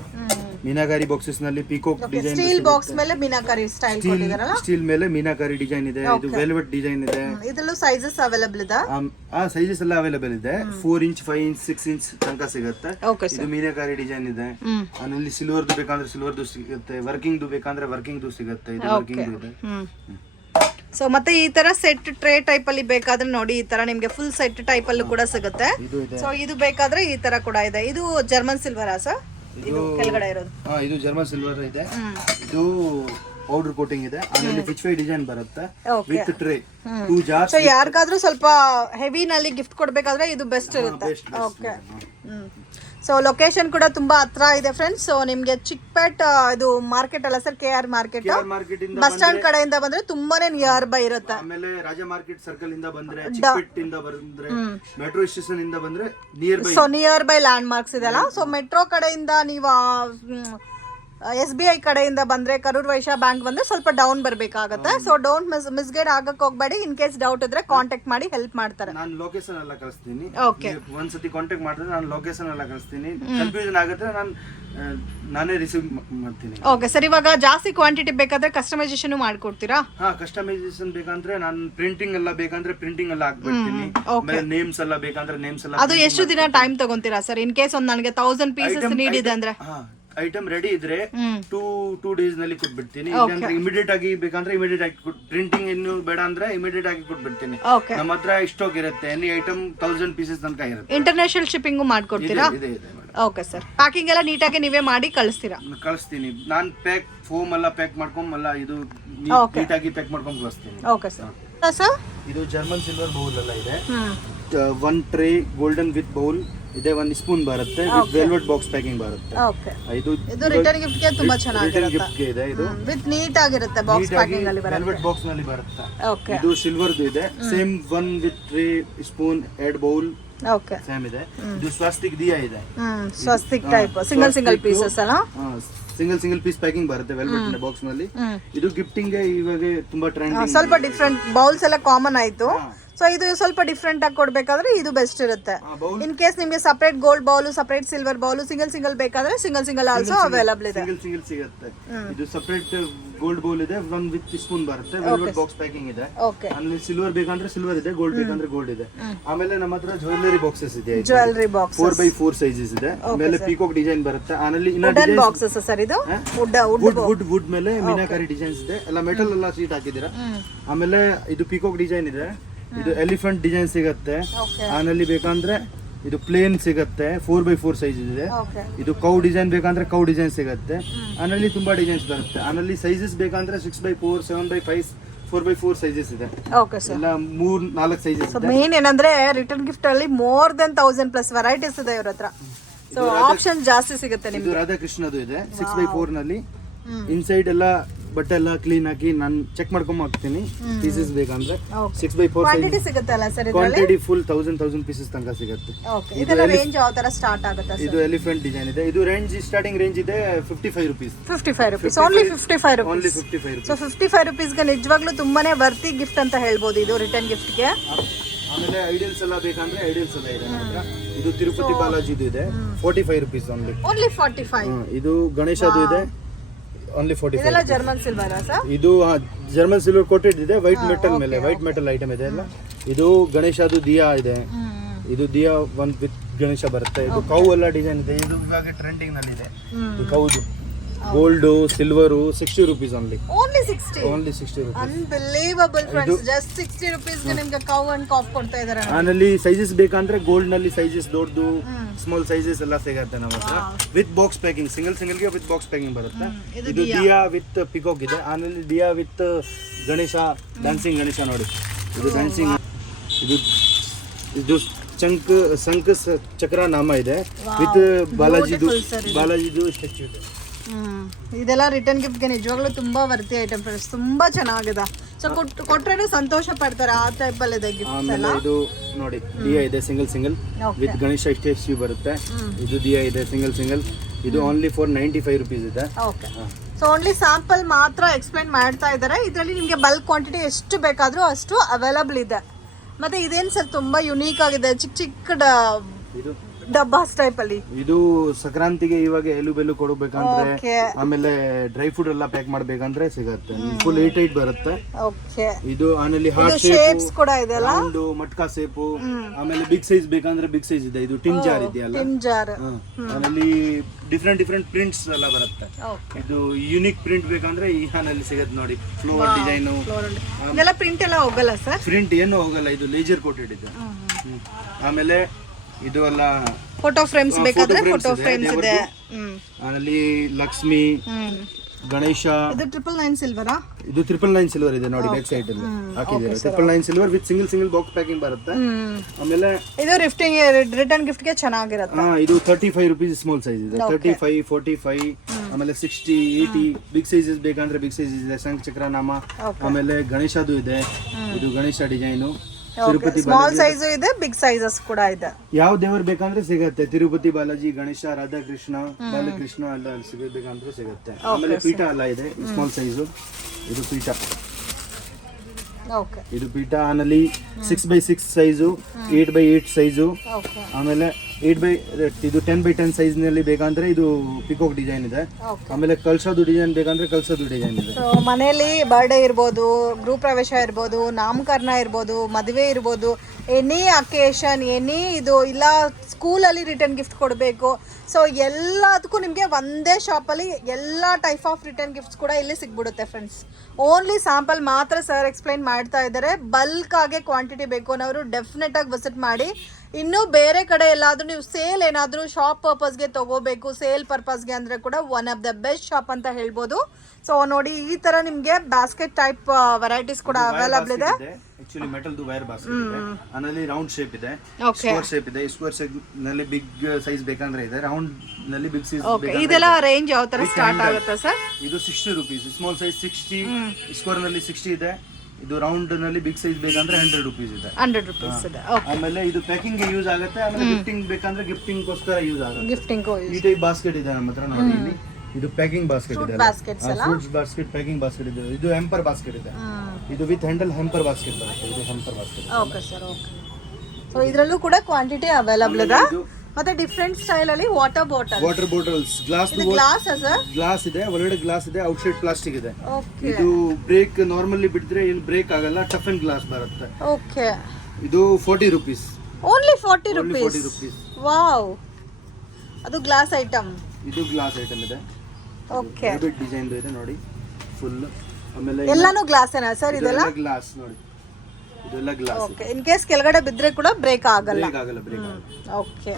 ಮೀನಾಕಾರಿ ಬಾಕ್ಸಸ್ ನಲ್ಲಿ ಪೀಕೋಕ್ ಡಿಸೈನ್, ಸ್ಟೀಲ್ ಬಾಕ್ಸ್ ಮೇಲೆ ಮೀನಾಕಾರಿ ಸ್ಟೈಲ್ ಕೊಟ್ಟಿದಾರಲ್ಲ, ಸ್ಟೀಲ್ ಮೇಲೆ ಮೀನಾಕಾರಿ ಡಿಸೈನ್ ಇದೆ. ಇದು ವೆಲ್ವೆಟ್ ಡಿಸೈನ್ ಇದೆ. ಇದರಲ್ಲೂ ಸೈಜಸ್ ಅವೈಲೇಬಲ್ ಇದೆ. ಆ ಸೈಜಸ್ ಎಲ್ಲ ಅವೈಲೇಬಲ್ ಇದೆ. 4 ಇಂಚ್ 5 ಇಂಚ್ 6 ಇಂಚ್ ತನಕ ಸಿಗುತ್ತೆ. ಓಕೆ ಇದು ಮೀನಾಕಾರಿ ಡಿಸೈನ್ ಇದೆ. ಆಮೇಲೆ ಸಿಲ್ವರ್ದು ಬೇಕಂದ್ರೆ ಸಿಲ್ವರ್ದು ಸಿಗುತ್ತೆ, ವರ್ಕಿಂಗ್ದು ಬೇಕಂದ್ರೆ ವರ್ಕಿಂಗ್ದು ಸಿಗುತ್ತೆ. ಇದು ವರ್ಕಿಂಗ್ ಇದೆ. ಸೊ ಮತ್ತೆ ಈ ತರ ಸೆಟ್ ಟ್ರೇ ಟೈಪ್ ಅಲ್ಲಿ ಬೇಕಾದ್ರೆ ನೋಡಿ, ಈ ತರ ನಿಮ್ಗೆ ಫುಲ್ ಸೆಟ್ ಟೈಪ್ ಅಲ್ಲೂ ಕೂಡ ಸಿಗುತ್ತೆ. ಸೊ ಇದು ಬೇಕಾದ್ರೆ ಈ ತರ ಕೂಡ ಇದೆ. ಇದು ಜರ್ಮನ್ ಸಿಲ್ವರ್ ಸರ್? ಇದು ಕೆಳಗಡೆ ಇರೋದು ಇದು ಜರ್ಮನ್ ಸಿಲ್ವರ್ ಇದೆ. ಇದು ಪೌಡರ್ ಕೋಟಿಂಗ್ ಇದೆ. ಆಮೇಲೆ ಫಿಚ್ ಫೈ ಡಿಸೈನ್ ಬರುತ್ತೆ ವಿತ್ ಟ್ರೇ 2 ಜಾರ್ಸ್. ಸೊ ಯಾರಿಗಾದ್ರೂ ಸ್ವಲ್ಪ ಹೆವಿ ನಲ್ಲಿ ಗಿಫ್ಟ್ ಕೊಡ್ಬೇಕಾದ್ರೆ ಇದು ಬೆಸ್ಟ್ ಇರುತ್ತೆ. ಓಕೆ. ಸೊ ಲೊಕೇಶನ್ ಕೂಡ ತುಂಬಾ ಹತ್ರ ಇದೆ ಫ್ರೆಂಡ್ಸ್. ಸೊ ನಿಮ್ಗೆ ಚಿಕ್ಕಪೇಟ್ ಇದು ಮಾರ್ಕೆಟ್ ಅಲ್ಲ ಸರ್, KR ಮಾರ್ಕೆಟ್, ಮಾರ್ಕೆಟ್ ಇಂದ ಬಸ್ ಸ್ಟ್ಯಾಂಡ್ ಕಡೆಯಿಂದ ಬಂದ್ರೆ ತುಂಬಾನೇ ನಿಯರ್ ಬೈ ಇರುತ್ತೆ. ಆಮೇಲೆ ರಾಜ ಮಾರ್ಕೆಟ್ ಸರ್ಕಲ್ ಇಂದ ಬಂದ್ರೆ, ಚಿಕ್ಕಪೇಟ್ ಇಂದ ಬಂದ್ರೆ, ಮೆಟ್ರೋ ಸ್ಟೇಷನ್ ಇಂದ ಬಂದ್ರೆ near by. So near by land marks ಇದೆಲ್ಲ. ಸೊ ಮೆಟ್ರೋ ಕಡೆಯಿಂದ ನೀವು SBI ಕಡೆಯಿಂದ ಬಂದ್ರೆ, ಕರೂರ್ ವೈಶ್ಯ ಬ್ಯಾಂಕ್ ಬಂದ್ರೆ ಸ್ವಲ್ಪ ಡೌನ್ ಬರ್ಬೇಕಾಗತ್ತೆ. ಸೊ ಡೋಂಟ್ ಮಿಸ್ಗೈಡ್ ಆಗಕ್ಕೆ ಹೋಗ್ಬೇಡಿ. ಇನ್ ಕೇಸ್ ಡೌಟ್ ಇದ್ರೆ ಕಾಂಟ್ಯಾಕ್ಟ್ ಮಾಡಿ ಹೆಲ್ಪ್ ಮಾಡ್ತಾರೆ. ನಾನು ಲೊಕೇಶನ್ ಎಲ್ಲ ಕಳಿಸ್ತೀನಿ. ಓಕೆ, ಒಂದ್ಸತಿ ಕಾಂಟ್ಯಾಕ್ಟ್ ಮಾಡಿದ್ರೆ ನಾನು ಲೊಕೇಶನ್ ಎಲ್ಲ ಕಳಿಸ್ತೀನಿ. ಕನ್ಫ್ಯೂಷನ್ ಆಗುತ್ತೆ ನಾನೇ ರಿಸೀವ್ ಮಾಡ್ತೀನಿ. ಓಕೆ ಸರ್, ಇವಾಗ ಜಾಸ್ತಿ ಕ್ವಾಂಟಿಟಿ ಬೇಕಾದ್ರೆ ಕಸ್ಟಮೈಸೇಷನ್ ಮಾಡ್ಕೊಡ್ತೀರಾ? ಹಾ, ಕಸ್ಟಮೈಸೇಷನ್ ಬೇಕಂದ್ರೆ ನಾನು ಪ್ರಿಂಟಿಂಗ್ ಎಲ್ಲ ಬೇಕಂದ್ರೆ ಪ್ರಿಂಟಿಂಗ್ ಎಲ್ಲ ಹಾಕ್ಬಿಡ್ತೀನಿ. ಆಮೇಲೆ ನೇಮ್ಸ್ ಎಲ್ಲ ಬೇಕಂದ್ರೆ ನೇಮ್ಸ್ ಎಲ್ಲ. ಅದು ಎಷ್ಟು ದಿನ ಟೈಮ್ ತಗೊಂತೀರಾ ಸರ್? ಇನ್ ಕೇಸ್ ಒಂದ್ ನನಗೆ 1000 ಪೀಸಸ್ ನೀಡ್ ಇದೆ ಅಂದ್ರೆ? ಐಟಮ್ ರೆಡಿ ಇದ್ರೆ 2 ಡೇಸ್ ನಲ್ಲಿ ಕೊಟ್ಬಿಡ್ತೀನಿ. ಇಮಿಡಿಯೇಟ್ ಆಗಿ ಬೇಕಂದ್ರೆ ಇಮಿಡಿಯೇಟ್ ಆಗಿ ಪ್ರಿಂಟಿಂಗ್ ಇನ್ನು ಬೇಡ ಅಂದ್ರೆ ಇಮಿಡಿಯೇಟ್ ಆಗಿ ಕೊಟ್ಬಿಡ್ತೀನಿ. ನಮ್ಮ ಹತ್ರ ಸ್ಟಾಕ್ ಇರುತ್ತೆ. ಎನಿ ಐಟಮ್ 1000 ಪೀಸಸ್ ತನಕ ಇರುತ್ತೆ. ಇಂಟರ್ನ್ಯಾಷನಲ್ ಶಿಪ್ಪಿಂಗು ಮಾಡ್ಕೊಡ್ತೀರಾ? ಇದೆ. Okay sir. ಪ್ಯಾಕಿಂಗ್ ಎಲ್ಲ ನೀಟಾಗಿ ನೀವೇ ಮಾಡಿ ಕಳಿಸ್ತೀರಾ? ಕಳಿಸ್ತೀನಿ. ನಾನು ಫೋಮ್ ಎಲ್ಲ ಪ್ಯಾಕ್ ಮಾಡ್ಕೊಂಬಲ್ಲ, ಇದು ನೀಟಾಗಿ ಪ್ಯಾಕ್ ಮಾಡ್ಕೊಂಡು ಕಳಿಸ್ತೀನಿ. Okay sir. ಸರ್ ಇದು ಜರ್ಮನ್ ಸಿಲ್ವರ್ ಬೌಲ್ ಎಲ್ಲ ಇದೆ. 1 ಟ್ರೇ ಗೋಲ್ಡನ್ ವಿತ್ ಬೌಲ್ ಇದೆ. 1 ಸ್ಪೂನ್ ಬರುತ್ತೆ ವಿತ್ ವೆಲ್ವೆಟ್ ಬಾಕ್ಸ್ ಪ್ಯಾಕಿಂಗ್ ಬರುತ್ತೆ. ಓಕೆ. ಇದು ರಿಟರ್ನ್ ಗಿಫ್ಟ್ ಗೆ ತುಂಬಾ ಚೆನ್ನಾಗಿರುತ್ತೆ. ಗಿಫ್ಟ್ ಗೆ ಇದೆ. ಇದು ವಿತ್ ನೀಟ್ ಆಗಿರುತ್ತೆ, ಬಾಕ್ಸ್ ಪ್ಯಾಕಿಂಗ್ ಅಲ್ಲಿ ಬರುತ್ತೆ. ವೆಲ್ವೆಟ್ ಬಾಕ್ಸ್ ನಲ್ಲಿ ಬರುತ್ತೆ. ಓಕೆ. ಇದು ಸಿಲ್ವರ್ದು ಇದೆ. Same 1 with tray spoon Ed bowl okay same ಇದೆ. ಇದು ಸ್ವಸ್ತಿಕ್ ದಿಯಾ ಇದೆ. ಸ್ವಸ್ತಿಕ್ ಟೈಪ್ ಸಿಂಗಲ್ ಪೀಸಸ್ ಅಲ್ಲ? ಸಿಂಗಲ್ ಪೀಸ್ ಪ್ಯಾಕಿಂಗ್ ಬರುತ್ತೆ ವೆಲ್ವೆಟ್ ಬಾಕ್ಸ್ ನಲ್ಲಿ. ಇದು ಗಿಫ್ಟಿಂಗ್ ಇವಾಗ ತುಂಬಾ ಟ್ರೆಂಡಿಂಗ್. ಸ್ವಲ್ಪ ಡಿಫ್ರೆಂಟ್ ಬೌಲ್ಸ್ ಎಲ್ಲ ಕಾಮನ್ ಆಯ್ತು. ಸೊ ಇದು ಸ್ವಲ್ಪ ಡಿಫ್ರೆಂಟ್ ಆಗಿ ಕೊಡ್ಬೇಕಾದ್ರೆ ಇದು ಬೆಸ್ಟ್ ಇರುತ್ತೆ. ಇನ್ ಕೇಸ್ ನಿಮ್ಗೆ separate gold bowl, separate silver bowl, single ಬೇಕಾದ್ರೆ ಸಿಂಗಲ್ ಆಲ್ಸೋ ಅವೈಲಬಲ್ ಇದೆ. ಸಿಂಗಲ್ ಸಿಗುತ್ತೆ. ಇದು ಸಪರೇಟ್ ಗೋಲ್ಡ್ ಬೌಲ್ ಇದೆ. 1 ವಿತ್ ಸ್ಪೂನ್ ಬರುತ್ತೆ. ವೆಲ್ವೆಟ್ ಬಾಕ್ಸ್ ಪ್ಯಾಕಿಂಗ್ ಇದೆ. ಓಕೆ. ಅಲ್ಲಿ ಸಿಲ್ವರ್ ಬೇಕಂದ್ರೆ ಸಿಲ್ವರ್ ಇದೆ, ಗೋಲ್ಡ್ ಬೇಕಂದ್ರೆ ಗೋಲ್ಡ್ ಇದೆ. ಆಮೇಲೆ ನಮ್ಮ ಹತ್ರ ಜ್ಯುವೆಲ್ಲರಿ ಬಾಕ್ಸಸ್ ಇದೆ. ಜ್ಯುವೆಲ್ಲರಿ ಬಾಕ್ಸ್ 4x4 ಸೈಜಸ್ ಇದೆ. ಆಮೇಲೆ ಪೀಕಾಕ್ ಡಿಸೈನ್ ಬರುತ್ತೆ. ಆಮೇಲೆ ವುಡನ್ ಬಾಕ್ಸಸ್ ಸರ್ ಇದು? ವುಡ್ ಮೇಲೆ ಮೀನಾಕಾರಿ ಡಿಸೈನ್ಸ್ ಇದೆ. ಎಲ್ಲ ಮೆಟಲ್ ಎಲ್ಲ ಶೀಟ್ ಹಾಕಿದ್ದೀರಾ. ಆಮೇಲೆ ಇದು ಪೀಕಾಕ್ ಡಿಸೈನ್ ಇದೆ. ಇದು ಎಲಿಫೆಂಟ್ ಡಿಸೈನ್ ಸಿಗುತ್ತೆ. ಆನಲ್ಲಿ ಬೇಕಂದ್ರೆ ಇದು ಪ್ಲೇನ್ ಸಿಗುತ್ತೆ. 4x4 ಸೈಜ್ ಇದೆ. ಇದು ಕೌ ಡಿಸೈನ್ ಬೇಕಂದ್ರೆ ಕೌ ಡಿಸೈನ್ ಸಿಗುತ್ತೆ. ಆನಲ್ಲಿ ತುಂಬಾ ಡಿಸೈನ್ಸ್ ಬರುತ್ತೆ. ಆನಲ್ಲಿ ಸೈಜಸ್ ಬೇಕಂದ್ರೆ 6x4, 7x5, 4x4 ಸೈಜಸ್ ಇದೆ. Okay sir. ಎಲ್ಲ 3-4 ಸೈಜಸ್ ಇದೆ. ಮೇನ್ ಏನಂದ್ರೆ ರಿಟರ್ನ್ ಗಿಫ್ಟ್ ಅಲ್ಲಿ ಮೋರ್ ದೆನ್ 1000+ ವೆರೈಟೀಸ್ ಇದೆ ಇವ್ರ ಹತ್ರ. ಸೊ ಆಪ್ಷನ್ ಜಾಸ್ತಿ ಸಿಗುತ್ತೆ ನಿಮ್ಗೆ. ಇದು ರಾಧಾಕೃಷ್ಣದು ಇದೆ 6x4 ನಲ್ಲಿ. ಇನ್ಸೈಡ್ ಎಲ್ಲ ಬಟ್ಟೆ ಎಲ್ಲ ಕ್ಲೀನ್ ಹಾಕಿ ನಾನು ಚೆಕ್ ಮಾಡ್ಕೊಂಡ್ ಹಾಕ್ತೀನಿ. ಪೀಸಸ್ ಬೇಕಂದ್ರೆ 6x4 ಕ್ವಾಂಟಿಟಿ ಸಿಗುತ್ತೆ ಅಲ್ಲ ಸರ್? ಕ್ವಾಂಟಿಟಿ ಫುಲ್ 1000 ಪೀಸಸ್ ತನಕ ಸಿಗುತ್ತೆ. ಓಕೆ. ಇದರ ರೇಂಜ್ ಯಾವ ತರ ಸ್ಟಾರ್ಟ್ ಆಗುತ್ತೆ ಸರ್? ಇದು ಎಲಿಫೆಂಟ್ ಡಿಸೈನ್ ಇದೆ. ಇದು ರೇಂಜ್ ಸ್ಟಾರ್ಟಿಂಗ್ ರೇಂಜ್ ಇದೆ 55 rupees. 55 rupees only 55 rupees. Only 55 rupees. So 55 rupees ಗೆ ನಿಜವಾಗ್ಲೂ ತುಂಬಾನೇ ವರ್ತಿ ಗಿಫ್ಟ್ ಅಂತ ಹೇಳ್ಬೋದು ಇದು ರಿಟರ್ನ್ ಗಿಫ್ಟ್ ಗೆ. ಆಮೇಲೆ ಐಡಿಯಲ್ಸ್ ಎಲ್ಲ ಬೇಕಂದ್ರೆ ಐಡಿಯಲ್ಸ್ ಎಲ್ಲ ಇದೆ ನಮ್ಮ ಹತ್ರ. ಇದು ತಿರುಪತಿ ಬಾಲಾಜಿದು ಇದೆ 45 ರೂಪೀಸ್ ಓನ್ಲಿ. 45. ಇದು ಗಣೇಶದು ಇದೆ ಓನ್ಲಿ 45. ಇದೆಲ್ಲ ಜರ್ಮನ್ ಸಿಲ್ವರ್ ಸರ್? ಇದು ಜರ್ಮನ್ ಸಿಲ್ವರ್ ಕೋಟೆಡ್ ಇದೆ. ವೈಟ್ ಮೆಟಲ್ ಮೇಲೆ ವೈಟ್ ಮೆಟಲ್ ಐಟಮ್ ಇದೆ ಎಲ್ಲ. ಇದು ಗಣೇಶದು ದಿಯಾ ಇದೆ. ಇದು ದಿಯಾ 1 ವಿತ್ ಗಣೇಶ ಬರುತ್ತೆ. ಇದು ಕೌ ಎಲ್ಲ ಡಿಸೈನ್ ಇದೆ. ಇದು ಇವಾಗ ಟ್ರೆಂಡಿಂಗ್ ನಲ್ಲಿ ಇದೆ. ಇದು ಕೌದು gold silver 60 rupees only. Only 60? Only 60 rupees. Unbelievable friends. Just 60 rupees ಗೆ ನಿಮಗೆ ಕೌ ಅಂಡ್ ಕಾಫ್ ಕೊಡ್ತಾ ಇದ್ದಾರೆ. ಆನಲ್ಲಿ ಸೈಜಸ್ ಬೇಕಂದ್ರೆ ಗೋಲ್ಡ್ ನಲ್ಲಿ ಸೈಜಸ್ ದೊಡ್ಡದು ಸ್ಮಾಲ್ ಸೈಜಸ್ ಎಲ್ಲ ಸಿಗುತ್ತೆ ನಮ್ಮ ಹತ್ರ. ವಿತ್ ಬಾಕ್ಸ್ ಪ್ಯಾಕಿಂಗ್ ಸಿಂಗಲ್ ಗೆ ವಿತ್ ಬಾಕ್ಸ್ ಪ್ಯಾಕಿಂಗ್ ಬರುತ್ತೆ. ಇದು ದಿಯಾ ವಿತ್ ಪಿಕಾಕ್ ಇದೆ. ಆನಲ್ಲಿ ದಿಯಾ ವಿತ್ ಗಣೇಶ ಡ್ಯಾನ್ಸಿಂಗ್ ಗಣೇಶ ನೋಡಿ. ಇದು ಡ್ಯಾನ್ಸಿಂಗ್. ಇದು ಶಂಖ ಚಕ್ರ ನಾಮ ಇದೆ ವಿತ್ ಬಾಲಾಜಿದು ಸ್ಟ್ಯಾಚ್ಯೂ ಇದೆ. ಇದೆಲ್ಲ ರಿಟರ್ನ್ ಗಿಫ್ಟ್ ಗೆ ನಿಜವಾಗ್ಲೂ ತುಂಬಾ ವರ್ತಿ ಐಟಮ್ ಫ್ರೆಂಡ್ಸ್. ತುಂಬಾ ಚೆನ್ನಾಗಿದೆ. ಸೊ ಕೊಟ್ರೆ ಸಂತೋಷ ಪಡ್ತಾರೆ. ಆ ಟೈಪ್ ಅಲ್ಲಿ ಇದೆ ಗಿಫ್ಟ್ ಎಲ್ಲ. ಇದು ನೋಡಿ ದಿಯಾ ಇದೆ ಸಿಂಗಲ್ ವಿತ್ ಗಣೇಶ ಸ್ಟ್ಯಾಚ್ಯೂ ಬರುತ್ತೆ. ಇದು ದಿಯಾ ಇದೆ ಸಿಂಗಲ್. ಇದು ಓನ್ಲಿ 95 ರೂಪೀಸ್ ಇದೆ. ಓಕೆ. ಸೊ ಓನ್ಲಿ ಸ್ಯಾಂಪಲ್ ಮಾತ್ರ ಎಕ್ಸ್ಪ್ಲೈನ್ ಮಾಡ್ತಾ ಇದ್ದಾರೆ. ಇದರಲ್ಲಿ ನಿಮಗೆ ಬಲ್ಕ್ ಕ್ವಾಂಟಿಟಿ ಎಷ್ಟು ಬೇಕಾದರೂ ಅಷ್ಟು ಅವೈಲಬಲ್ ಇದೆ. ಮತ್ತೆ ಇದೇನು ಸರ್ ತುಂಬಾ ಯುನೀಕ್ ಆಗಿದೆ, ಚಿಕ್ಕ ಚಿಕ್ಕ ಇದು ಡಬ್ಬಾಸ್ ಟೈಪ್ ಅಲ್ಲಿ. ಇದು ಸಂಕ್ರಾಂತಿಗೆ ಇವಾಗ ಎಲು ಬೆಲ್ಲು ಕೊಡಬೇಕಂದ್ರೆ, Okay. ಆಮೇಲೆ ಡ್ರೈ ಫ್ರೂಟ್ ಎಲ್ಲ ಪ್ಯಾಕ್ ಮಾಡ್ಬೇಕಂದ್ರೆ ಸಿಗತ್ತೆ. ಫುಲ್ 8 ಬರುತ್ತೆ. ಓಕೆ, ಇದು ಆಮೇಲೆ ಹಾರ್ಟ್ ಶೇಪ್ಸ್ ಕೂಡ ಇದೆ ಅಲ್ಲ, ರೌಂಡ್ ಮಟ್ಕಾ ಸೇಪು. ಆಮೇಲೆ ಬಿಗ್ ಸೈಜ್ ಬೇಕಂದ್ರೆ ಬಿಗ್ ಸೈಜ್ ಇದೆ. ಇದು ಟಿನ್ ಜಾರ್ ಇದೆಯಲ್ಲ, ಟಿನ್ ಜಾರ್. ಆಮೇಲೆ ಡಿಫ್ರೆಂಟ್ ಪ್ರಿಂಟ್ಸ್ ಎಲ್ಲ ಬರುತ್ತೆ. ಇದು ಯುನಿಕ್ ಪ್ರಿಂಟ್ ಬೇಕಂದ್ರೆ ಈ ಹಾನಲ್ಲಿ ಸಿಗತ್ತೆ ನೋಡಿ. ಫ್ಲೋರ್ ಡಿಸೈನು ಇದೆಲ್ಲ ಪ್ರಿಂಟ್ ಎಲ್ಲ ಹೋಗಲ್ಲ ಸರ್? ಪ್ರಿಂಟ್ ಏನು ಹೋಗಲ್ಲ, ಇದು ಲೇಜರ್ ಕೋಟೆಡ್ ಇದೆ. ಆಮೇಲೆ ಇದು ಎಲ್ಲ ಫೋಟೋ ಫ್ರೇಮ್ಸ್ ಬೇಕಾದ್ರೆ ಫೋಟೋ ಫ್ರೇಮ್ಸ್ ಇದೆ. ಆಮೇಲೆ ಲಕ್ಷ್ಮಿ, ಗಣೇಶ. ಇದು 999 ಸಿಲ್ವರಾ? ಇದು 999 ಸಿಲ್ವರ್ ಇದೆ ನೋಡಿ, ಬ್ಯಾಕ್ ಸೈಡ್ ಅಲ್ಲಿ ಹಾಕಿದ್ದಾರೆ. 999 silver with single box packing ಬರುತ್ತೆ. ಆಮೇಲೆ ಇದು ರಿಟರ್ನ್ ಗಿಫ್ಟ್ ಗೆ ಚೆನ್ನಾಗಿರುತ್ತೆ. ಇದು 35 ರುಪೀಸ್ ಸ್ಮಾಲ್ ಸೈಜ್ ಇದೆ. 35, 45, ಆಮೇಲೆ 60, 80 ಬಿಗ್ ಸೈಜಸ್ ಬೇಕಂದ್ರೆ ಬಿಗ್ ಸೈಜ್ ಇದೆ. ಶಂಖ ಚಕ್ರ ನಾಮ, ಆಮೇಲೆ ಗಣೇಶದು ಇದೆ. ಇದು Ganesha design. Tirupati small size ಇದೆ, ಬಿಗ್ ಸೈಜಸ್ ಕೂಡ ಇದೆ. ಯಾವ ದೇವರು ಬೇಕಂದ್ರೆ ಸಿಗತ್ತೆ. ತಿರುಪತಿ ಬಾಲಾಜಿ, ಗಣೇಶ, ರಾಧಾಕೃಷ್ಣ, ಬಾಲಕೃಷ್ಣ ಎಲ್ಲ ಸಿಗಬೇಕಂದ್ರೆ ಸಿಗತ್ತೆ. ಆಮೇಲೆ ಪೀಠ ಎಲ್ಲ ಇದೆ, ಸ್ಮಾಲ್ ಸೈಜು. ಇದು ಪೀಠ, ಇದು ಪೀಠ. ಆನಲ್ಲಿ 6x6 ಸೈಜು, 8x8 ಸೈಜು. ಆಮೇಲೆ 10x10 ಸೈಜ್ ನಲ್ಲಿ ಬೇಕಂದ್ರೆ ಇದು ಪಿಕೋಕ್ ಡಿಸೈನ್ ಇದೆ. ಆಮೇಲೆ ಕಲ್ಸೋದು ಡಿಸೈನ್ ಬೇಕಂದ್ರೆ ಕಲ್ಸೋದು ಡಿಸೈನ್ ಇದೆ. ಮನೆಯಲ್ಲಿ ಬರ್ಡೇ ಇರ್ಬೋದು, ಗೃಹ ಪ್ರವೇಶ ಇರ್ಬೋದು, ನಾಮಕರಣ ಇರ್ಬೋದು, ಮದುವೆ ಇರ್ಬೋದು, ಎನಿ ಅಕೇಶನ್, ಎನಿ ಇದು ಇಲ್ಲ ಸ್ಕೂಲಲ್ಲಿ ರಿಟರ್ನ್ ಗಿಫ್ಟ್ ಕೊಡಬೇಕು. ಸೊ ಎಲ್ಲದಕ್ಕೂ ನಿಮಗೆ ಒಂದೇ ಶಾಪಲ್ಲಿ ಎಲ್ಲ ಟೈಪ್ ಆಫ್ ರಿಟರ್ನ್ ಗಿಫ್ಟ್ಸ್ ಕೂಡ ಇಲ್ಲಿ ಸಿಗ್ಬಿಡುತ್ತೆ ಫ್ರೆಂಡ್ಸ್. ಓನ್ಲಿ ಸ್ಯಾಂಪಲ್ ಮಾತ್ರ ಸರ್ ಎಕ್ಸ್ಪ್ಲೈನ್ ಮಾಡ್ತಾ ಇದ್ದಾರೆ. ಬಲ್ಕ್ ಆಗಿ ಕ್ವಾಂಟಿಟಿ ಬೇಕು ಅನ್ನೋರು ಡೆಫಿನೆಟ್ ಆಗಿ ವಿಸಿಟ್ ಮಾಡಿ. ಇನ್ನು ಬೇರೆ ಕಡೆ ಎಲ್ಲಾದರೂ ನೀವು ಸೇಲ್ ಏನಾದರೂ ಶಾಪ್ ಪರ್ಪಸ್ಗೆ ತಗೋಬೇಕು, ಸೇಲ್ ಪರ್ಪಸ್ಗೆ ಅಂದರೆ ಕೂಡ one of the best shop ಅಂತ ಹೇಳ್ಬೋದು. ಸೊ ನೋಡಿ, ಈ ತರ ನಿಮಗೆ ಬಾಸ್ಕೆಟ್ ಟೈಪ್ ವೆರೈಟೀಸ್ ಕೂಡ ಅವೈಲಬಲ್ ಇದೆ. ಆಕ್ಚುಲಿ ಮೆಟಲ್ ದು ವೈರ್ ಬಾಸ್ಕೆಟ್ ಇದೆ. ಅದರಲ್ಲಿ ರೌಂಡ್ ಶೇಪ್ ಇದೆ, ಸ್ಕ್ವೇರ್ ಶೇಪ್ ಇದೆ. ಸ್ಕ್ವೇರ್ ಶೇಪ್ ನಲ್ಲಿ ಬಿಗ್ ಸೈಜ್ ಬೇಕಂದ್ರೆ ಇದೆ, ರೌಂಡ್ ನಲ್ಲಿ ಬಿಗ್ ಸೈಜ್ ಬೇಕಂದ್ರೆ. ಇದೆಲ್ಲ ರೇಂಜ್ ಯಾವ ತರ ಸ್ಟಾರ್ಟ್ ಆಗುತ್ತೆ ಸರ್? ಇದು 60 ರುಪೀಸ್. ಸ್ಮಾಲ್ ಸೈಜ್ 60, ಸ್ಕ್ವೇರ್ ನಲ್ಲಿ 60 ಇದೆ. ಇದು ರೌಂಡ್ ನಲ್ಲಿ ಬಿಗ್ ಸೈಜ್ ಬೇಕಂದ್ರೆ 100 ರುಪೀಸ್ ಇದೆ. 100 ರುಪೀಸ್ ಇದೆ. ಆಮೇಲೆ ಇದು ಪ್ಯಾಕಿಂಗ್ ಗೆ ಯೂಸ್ ಆಗುತ್ತೆ. ಆಮೇಲೆ ಗಿಫ್ಟಿಂಗ್ ಬೇಕಂದ್ರೆ ಗಿಫ್ಟಿಂಗ್ ಗೋಸ್ಕರ ಯೂಸ್ ಆಗುತ್ತೆ. ಗಿಫ್ಟಿಂಗ್ ಈ ಟೈಪ್ ಬಾಸ್ಕೆಟ್ ಇದೆ ನಮ್ಮ ಹತ್ರ ನೋಡಿ. ಇಲ್ಲಿ ಇದು ಪ್ಯಾಕಿಂಗ್ ಬಾಸ್ಕೆಟ್ ಇದೆ, ಫ್ರೂಟ್ಸ್ ಬಾಸ್ಕೆಟ್, ಪ್ಯಾಕಿಂಗ್ ಬಾಸ್ಕೆಟ್ ಇದೆ. ಇದು ಹೆಂಪರ್ ಬಾಸ್ಕೆಟ್ ಇದೆ. ಇದು ವಿತ್ ಹ್ಯಾಂಡಲ್ ಹೆಂಪರ್ ಬಾಸ್ಕೆಟ್ ಬರುತ್ತೆ. ಇದು hamper basket. Okay sir, okay. So ಇದರಲ್ಲೂ ಕೂಡ ಕ್ವಾಂಟಿಟಿ ಅವೈಲಬಲ್ ಇದೆ. ಮತ್ತೆ ಡಿಫರೆಂಟ್ ಸ್ಟೈಲ್ ಅಲ್ಲಿ ವಾಟರ್ ಬಾಟಲ್ಸ್, ಗ್ಲಾಸ್ ಇದೆ. ಒಳಗಡೆ ಗ್ಲಾಸ್ ಇದೆ, ಔಟ್ಸೈಡ್ ಪ್ಲಾಸ್ಟಿಕ್ ಇದೆ. ಇದು ಬ್ರೇಕ್ ನಾರ್ಮಲಿ ಬಿಟ್ಟಿದ್ರೆ ಇಲ್ಲಿ ಬ್ರೇಕ್ ಆಗಲ್ಲ, ಟಫ್ ಅಂಡ್ ಗ್ಲಾಸ್ ಬರುತ್ತೆ. ಓಕೆ. ಇದು 40 ರುಪೀಸ್. Only 40 rupees. ವಾವ್, ಅದು ಗ್ಲಾಸ್ ಐಟಮ್. ಇದು ಗ್ಲಾಸ್ ಐಟಮ್ ಇದೆ. ಓಕೆ. ಬಿಗ್ ಡಿಸೈನ್ ಇದೆ ನೋಡಿ, ಫುಲ್. ಆಮೇಲೆ ಎಲ್ಲಾನು ಗ್ಲಾಸ್ ಏನಾ ಸರ್? ಇದೆಲ್ಲ ಗ್ಲಾಸ್ ನೋಡಿ, ಇದೆಲ್ಲ ಗ್ಲಾಸ್. ಓಕೆ. ಇನ್ ಕೇಸ್ ಕೆಳಗಡೆ ಬಿದ್ರೆ ಕೂಡ ಬ್ರೇಕ್ ಆಗಲ್ಲ. Okay.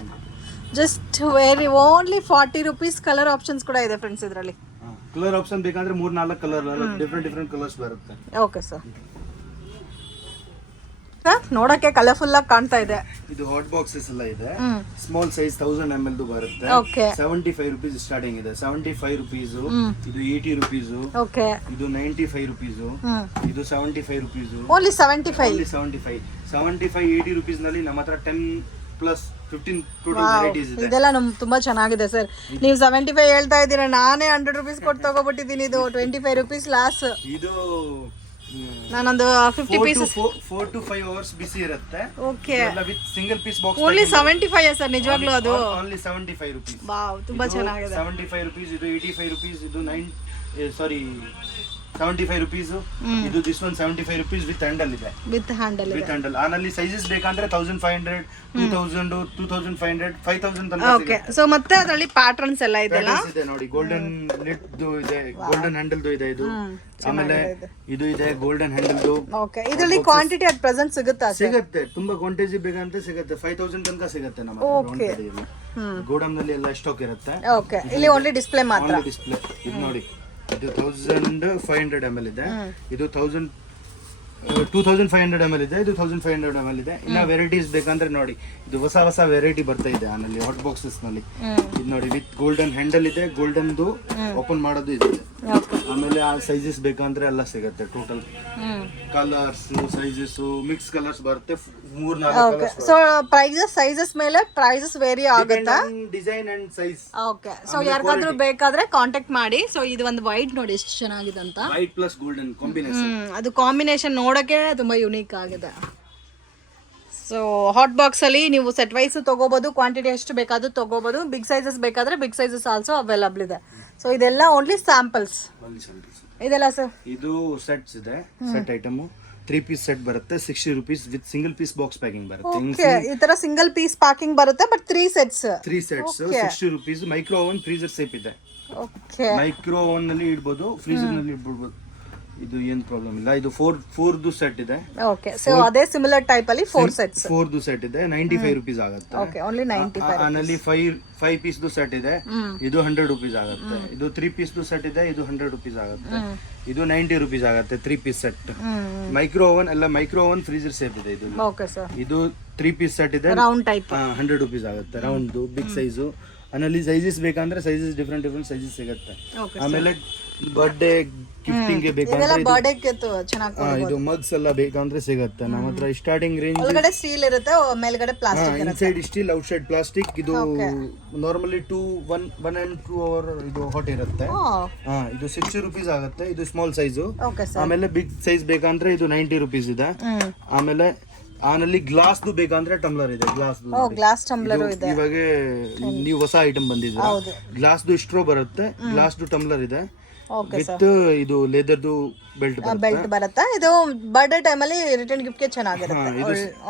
Just very only 40 rupees. Colour options ಕೂಡ ಇದೆ ಫ್ರೆಂಡ್ಸ್ ಇದರಲ್ಲಿ. ಕಲರ್ ಆಪ್ಷನ್ ಬೇಕಂದ್ರೆ 3-4 ಕಲರ್, ಡಿಫರೆಂಟ್ ಕಲರ್ಸ್ ಬರುತ್ತೆ. Okay sir. ನೋಡಕ್ಕೆ ಕಲರ್ಫುಲ್ ಆಗಿ ಕಾಣ್ತಾ ಇದೆ. ಇದು ಹಾಟ್ ಬಾಕ್ಸಸ್ ಎಲ್ಲ ಇದೆ. ಸ್ಮಾಲ್ ಸೈಜ್ 1000 ml ಬರುತ್ತೆ. 75 ರುಪೀಸ್ ಸ್ಟಾರ್ಟಿಂಗ್ ಇದೆ. 75 ರುಪೀಸ್. ಇದು 80 ರುಪೀಸ್. ಓಕೆ. ಇದು 95 ರುಪೀಸ್. ಇದು 75 ರುಪೀಸ್. ಓನ್ಲಿ 75. 75 80 ರುಪೀಸ್ ನಲ್ಲಿ ನಮ್ಮ ಹತ್ರ 10 ಪ್ಲಸ್ 15 ಟೋಟಲ್ ವೆರೈಟೀಸ್ ಇದೆ. ಇದೆಲ್ಲ ತುಂಬಾ ಚೆನ್ನಾಗಿದೆ ಸರ್. ನೀವು 75 ಹೇಳ್ತಾ ಇದ್ದೀರಾ, ನಾನೇ 100 ರುಪೀಸ್ ಕೊಟ್ಟು ತಗೋಬಿಟ್ಟಿದ್ದೀನಿ. ಇದು 25 ರುಪೀಸ್ ಲಾಸ್. ಇದು ನಾನೊಂದು 50 ಪೀಸಸ್ 4 to 5 hours ಬಿಸಿ ಇರುತ್ತೆ. Okay. With single piece box. Only 75 sir ನಿಜವಾಗ್ಲೂ ಅದು? Only 75 rupees. ವಾವ್, ತುಂಬಾ ಚೆನ್ನಾಗಿದೆ. 75 ರುಪೀಸ್. ಇದು 85 ರುಪೀಸ್. ಇದು 75 ರುಪೀಸ್. ಇದು this one 75 rupees with handle ಇದೆ. With handle. ಆನಲ್ಲಿ ಸೈಜಸ್ ಬೇಕಂದ್ರೆ 1500, 2000, 2500, 5000 ತನಕ ಓಕೆ. ಸೊ ಮತ್ತೆ ಅದರಲ್ಲಿ ಪ್ಯಾಟರ್ನ್ಸ್ ಎಲ್ಲ ಇದೆಲ್ಲ ಇದೆ ನೋಡಿ. ಗೋಲ್ಡನ್ ಲಿಡ್ ಇದೆ, ಗೋಲ್ಡನ್ ಹ್ಯಾಂಡಲ್ ಇದೆ. ಇದು ಆಮೇಲೆ ಇದು ಇದೆ ಗೋಲ್ಡನ್ ಹ್ಯಾಂಡಲ್. ಓಕೆ. ಇದರಲ್ಲಿ ಕ್ವಾಂಟಿಟಿ ಅಟ್ ಪ್ರೆಸೆಂಟ್ ಸಿಗುತ್ತೆ. ತುಂಬಾ ಕ್ವಾಂಟಿಟಿ ಬೇಕಂತ ಸಿಗುತ್ತೆ. 5000 ತನಕ ಸಿಗುತ್ತೆ ನಮ್ಮ ಗೋಡಮ್ ನಲ್ಲಿ ಎಲ್ಲ ಸ್ಟಾಕ್ ಇರುತ್ತೆ. ಓಕೆ. ಇಲ್ಲಿ ಓನ್ಲಿ ಡಿಸ್ಪ್ಲೇ ಮಾತ್ರ. ಡಿಸ್ಪ್ಲೇ ಇದು ನೋಡಿ. ಇದು 1500 ml ಇದೆ. ಇದು 2500 ml ಇದೆ. ಇದು 1500 ml ಇದೆ. ಇನ್ನ ವೆರೈಟೀಸ್ ಬೇಕಂದ್ರೆ ನೋಡಿ, ಇದು ಹೊಸ ವೆರೈಟಿ ಬರ್ತಾ ಇದೆ ಆನಲ್ಲಿ ಹಾಟ್ ಬಾಕ್ಸಸ್ ನಲ್ಲಿ. ಇದು ನೋಡಿ, ವಿತ್ ಗೋಲ್ಡನ್ ಹ್ಯಾಂಡಲ್ ಇದೆ. ಗೋಲ್ಡನ್ ಓಪನ್ ಮಾಡೋದು ಇದೆ. ಓಕೆ ಆಮೇಲೆ ಆ ಸೈಜಸ್ ಬೇಕಂದ್ರೆ ಎಲ್ಲ ಸಿಗುತ್ತೆ ಟೋಟಲ್ ಹ್ಮ್ ಕಲರ್ಸ್ ಸೈಜಸ್ ಮಿಕ್ಸ್ ಕಲರ್ಸ್ ಬರುತ್ತೆ ಓಕೆ ಸೊ ಪ್ರೈಸಸ್ ಸೈಜಸ್ ಮೇಲೆ ಪ್ರೈಸಸ್ ವೇರಿ ಆಗುತ್ತಾ design and size. Okay so ಯಾರಿಗಾದ್ರೂ ಬೇಕಾದ್ರೆ ಕಾಂಟ್ಯಾಕ್ಟ್ ಮಾಡಿ. ಸೊ ಇದು ಒಂದು ವೈಟ್ ನೋಡಿ ಎಷ್ಟು ಚೆನ್ನಾಗಿದೆ ಅಂತ. White plus golden combination. ಅದು ಕಾಂಬಿನೇಷನ್ ನೋಡಕ್ಕೆ ತುಂಬಾ ಯುನೀಕ್ ಆಗಿದೆ. ಸೊ ಹಾಟ್ ಬಾಕ್ಸ್ ಅಲ್ಲಿ ನೀವು ಸೆಟ್ ವೈಸ್ ತಗೋಬಹುದು, ಕ್ವಾಂಟಿಟಿ ಎಷ್ಟು ಬೇಕಾದ್ರೂ ತಗೋಬಹುದು. ಬಿಗ್ ಸೈಜಸ್ ಬೇಕಾದ್ರೆ ಬಿಗ್ ಸೈಜಸ್ ಆಲ್ಸೋ ಅವೈಲಬಲ್ ಇದೆ. ಸೊ ಇದೆಲ್ಲ ಓನ್ಲಿ ಸ್ಯಾಂಪಲ್ಸ್ ಇದೆಲ್ಲ ಸರ್. ಇದು ಸೆಟ್ಸ್ ಇದೆ. ಸೆಟ್ ಐಟಮ್ 3 ಪೀಸ್ ಸೆಟ್ ಬರುತ್ತೆ 60 rupees with single piece box packing ಬರುತ್ತೆ. ಓಕೆ ಈ ತರ ಸಿಂಗಲ್ ಪೀಸ್ ಪ್ಯಾಕಿಂಗ್ ಬರುತ್ತೆ but 3 sets 60 rupees. Micro oven freezer safe ಇದೆ. ಓಕೆ ಮೈಕ್ರೋ ಓವನ್ ನಲ್ಲಿ ಇಡಬಹುದು, ಫ್ರೀಜರ್ ನಲ್ಲಿ ಇಡಬಹುದು. ಇದು ಏನ್ ಪ್ರಾಬ್ಲಮ್ ಇಲ್ಲ. ಇದು 4 ಸೆಟ್ ಇದೆ. ಓಕೆ ಸೊ ಅದೇ ಸಿಮಿಲರ್ ಟೈಪ್ ಅಲ್ಲಿ 4 ಸೆಟ್ಸ್ 4 ಸೆಟ್ ಇದೆ 95 rupees ಆಗುತ್ತೆ. Okay only 95. ಆನಲ್ಲಿ 5 ಪೀಸ್ ಸೆಟ್ ಇದೆ. ಇದು 100 rupees ಆಗುತ್ತೆ. ಇದು 3 ಪೀಸ್ ಸೆಟ್ ಇದೆ. ಇದು 100 rupees ಆಗುತ್ತೆ. ಇದು 90 rupees ಆಗುತ್ತೆ 3 ಪೀಸ್ ಸೆಟ್. ಮೈಕ್ರೋ ಓವನ್ ಎಲ್ಲ ಮೈಕ್ರೋ ಓವನ್ ಫ್ರೀಜರ್ ಸೇಫ್ ಇದೆ ಇದು. Okay sir. ಇದು 3 ಪೀಸ್ ಸೆಟ್ ಇದೆ ರೌಂಡ್ ಟೈಪ್ 100 rupees ಆಗುತ್ತೆ. Round big size. ಆನಲ್ಲಿ ಸೈಜಸ್ ಬೇಕಂದ್ರೆ ಸೈಜಸ್ ಡಿಫ್ರೆಂಟ್ ಸೈಜಸ್ ಸಿಗುತ್ತೆ. ಆಮೇಲೆ ಬರ್ಡೇ ಗಿಫ್ಟಿಂಗ್ ಗೆ ಬೇಕಂದ್ರೆ ಬರ್ಡೇಗೆ ಚೆನ್ನಾಗಿ ಇದು ಮಗ್ಸ್ ಎಲ್ಲ ಬೇಕಂದ್ರೆ ಸಿಗುತ್ತೆ ನಮ್ಮ ಹತ್ರ. ಸ್ಟಾರ್ಟಿಂಗ್ ರೇಂಜ್ ಒಳಗಡೆ ಸ್ಟೀಲ್ ಇರುತ್ತೆ, ಮೇಲ್ಗಡೆ ಪ್ಲಾಸ್ಟಿಕ್ ಇರುತ್ತೆ. Inside steel outside plastic. ಇದು ನಾರ್ಮಲಿ 1 and 2 hour ಇದು ಹಾಟ್ ಇರುತ್ತೆ. ಇದು 60 rupees ಆಗುತ್ತೆ. ಇದು ಸ್ಮಾಲ್ ಸೈಜು. Okay sir. ಆಮೇಲೆ ಬಿಗ್ ಸೈಜ್ ಬೇಕಂದ್ರೆ ಇದು 90 rupees ಇದೆ. ಆಮೇಲೆ ಆನಲ್ಲಿ ಗ್ಲಾಸ್ ಬೇಕಂದ್ರೆ ಟಮ್ಲರ್ ಇದೆ. ಗ್ಲಾಸ್ ಟಮ್ಲರ್ ಇದೆ. ಇವಾಗ ನೀವು ಹೊಸ ಐಟಮ್ ಬಂದಿದೆ. ಗ್ಲಾಸ್ ಸ್ಟ್ರೋ ಬರುತ್ತೆ. ಗ್ಲಾಸ್ ಟಮ್ಲರ್ ಇದೆ ವಿತ್ ಇದು ಲೆದರ್ದು ಬೆಲ್ಟ್ ಬರುತ್ತೆ. ಇದು ಬರ್ಡೇ ಟೈಮ್ ಅಲ್ಲಿ ರಿಟರ್ನ್ ಗಿಫ್ಟ್ ಗೆ ಚೆನ್ನಾಗಿರುತ್ತೆ.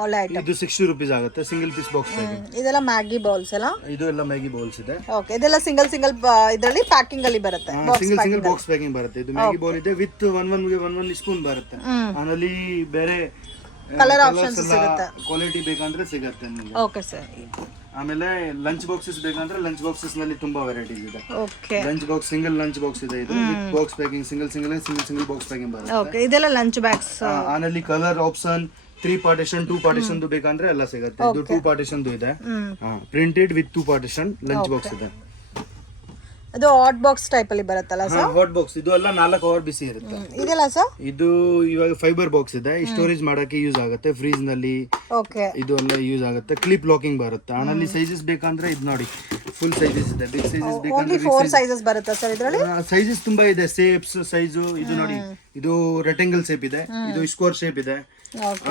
ಒಳ್ಳೆ ಐಟಮ್. ಇದು 60 rupees ಆಗುತ್ತೆ ಸಿಂಗಲ್ ಪೀಸ್ ಬಾಕ್ಸ್ ಪ್ಯಾಕಿಂಗ್. ಇದೆಲ್ಲ ಮ್ಯಾಗಿ ಬೌಲ್ಸ್ ಎಲ್ಲ. ಇದು ಎಲ್ಲ ಮ್ಯಾಗಿ ಬೌಲ್ಸ್ ಇದೆ. ಓಕೆ ಇದೆಲ್ಲ ಸಿಂಗಲ್ ಇದರಲ್ಲಿ ಪ್ಯಾಕಿಂಗ್ ಅಲ್ಲಿ ಬರುತ್ತೆ. ಸಿಂಗಲ್ ಬಾಕ್ಸ್ ಪ್ಯಾಕಿಂಗ್ ಬರುತ್ತೆ. ಇದು ಮ್ಯಾಗಿ ಬೌಲ್ ಇದೆ ವಿತ್ one ಸ್ಪೂನ್ ಬರುತ್ತೆ. ಆನಲ್ಲಿ ಬೇರೆ ಕಲರ್ ಆಪ್ಷನ್ಸ್ ಸಿಗುತ್ತೆ. ಕ್ವಾಲಿಟಿ ಬೇಕಂದ್ರೆ ಸಿಗುತ್ತೆ ನಿಮಗೆ. Okay sir. ಆಮೇಲೆ ಲಂಚ್ ಬಾಕ್ಸಸ್ ಬೇಕಂದ್ರೆ ಲಂಚ್ ಬಾಕ್ಸಸ್ ನಲ್ಲಿ ತುಂಬಾ ವೆರೈಟೀಸ್ ಇದೆ. Okay lunch box single lunch box ಇದೆ. ಇದು with box packing single box packing ಬರುತ್ತೆ. ಓಕೆ ಇದೆಲ್ಲ ಲಂಚ್ ಬ್ಯಾಗ್ಸ್. ಆನಲ್ಲಿ ಕಲರ್ ಆಪ್ಷನ್ 3 partition 2 partition ಬೇಕಂದ್ರೆ ಎಲ್ಲ ಸಿಗುತ್ತೆ. ಇದು 2 partition ಇದೆ. Printed with 2 partition lunch box ಇದೆ. ಅದು ಹಾಟ್ ಬಾಕ್ಸ್ ಟೈಪ್ ಅಲ್ಲಿ ಬರುತ್ತಲ್ಲ ಸರ್. ಹಾಟ್ ಬಾಕ್ಸ್ ಇದು ಎಲ್ಲ 4 ಅವರ್ ಬಿಸಿ ಇರುತ್ತೆ. ಇದೆಲ್ಲ ಸರ್. ಇದು ಇವಾಗ ಫೈಬರ್ ಬಾಕ್ಸ್ ಇದೆ. ಸ್ಟೋರೇಜ್ ಮಾಡಕ್ಕೆ ಯೂಸ್ ಆಗುತ್ತೆ. ಫ್ರೀಜ್ ನಲ್ಲಿ ಓಕೆ ಇದು ಎಲ್ಲ ಯೂಸ್ ಆಗುತ್ತೆ. ಕ್ಲಿಪ್ ಲಾಕಿಂಗ್ ಬರುತ್ತೆ. ಆನಲ್ಲಿ ಸೈಜಸ್ ಬೇಕಂದ್ರೆ ಇದು ನೋಡಿ ಫುಲ್ ಸೈಜಸ್ ಇದೆ. ಬಿಗ್ ಸೈಜಸ್ ಬೇಕಂದ್ರೆ 4 ಸೈಜಸ್ ಬರುತ್ತೆ ಸರ್ ಇದರಲ್ಲಿ. ಸೈಜಸ್ ತುಂಬಾ ಇದೆ. ಶೇಪ್ಸ್ ಸೈಜು ಇದು ನೋಡಿ. ಇದು ರೆಕ್ಟಾಂಗಲ್ ಶೇಪ್ ಇದೆ. ಇದು ಸ್ಕ್ವೇರ್ ಶೇಪ್ ಇದೆ.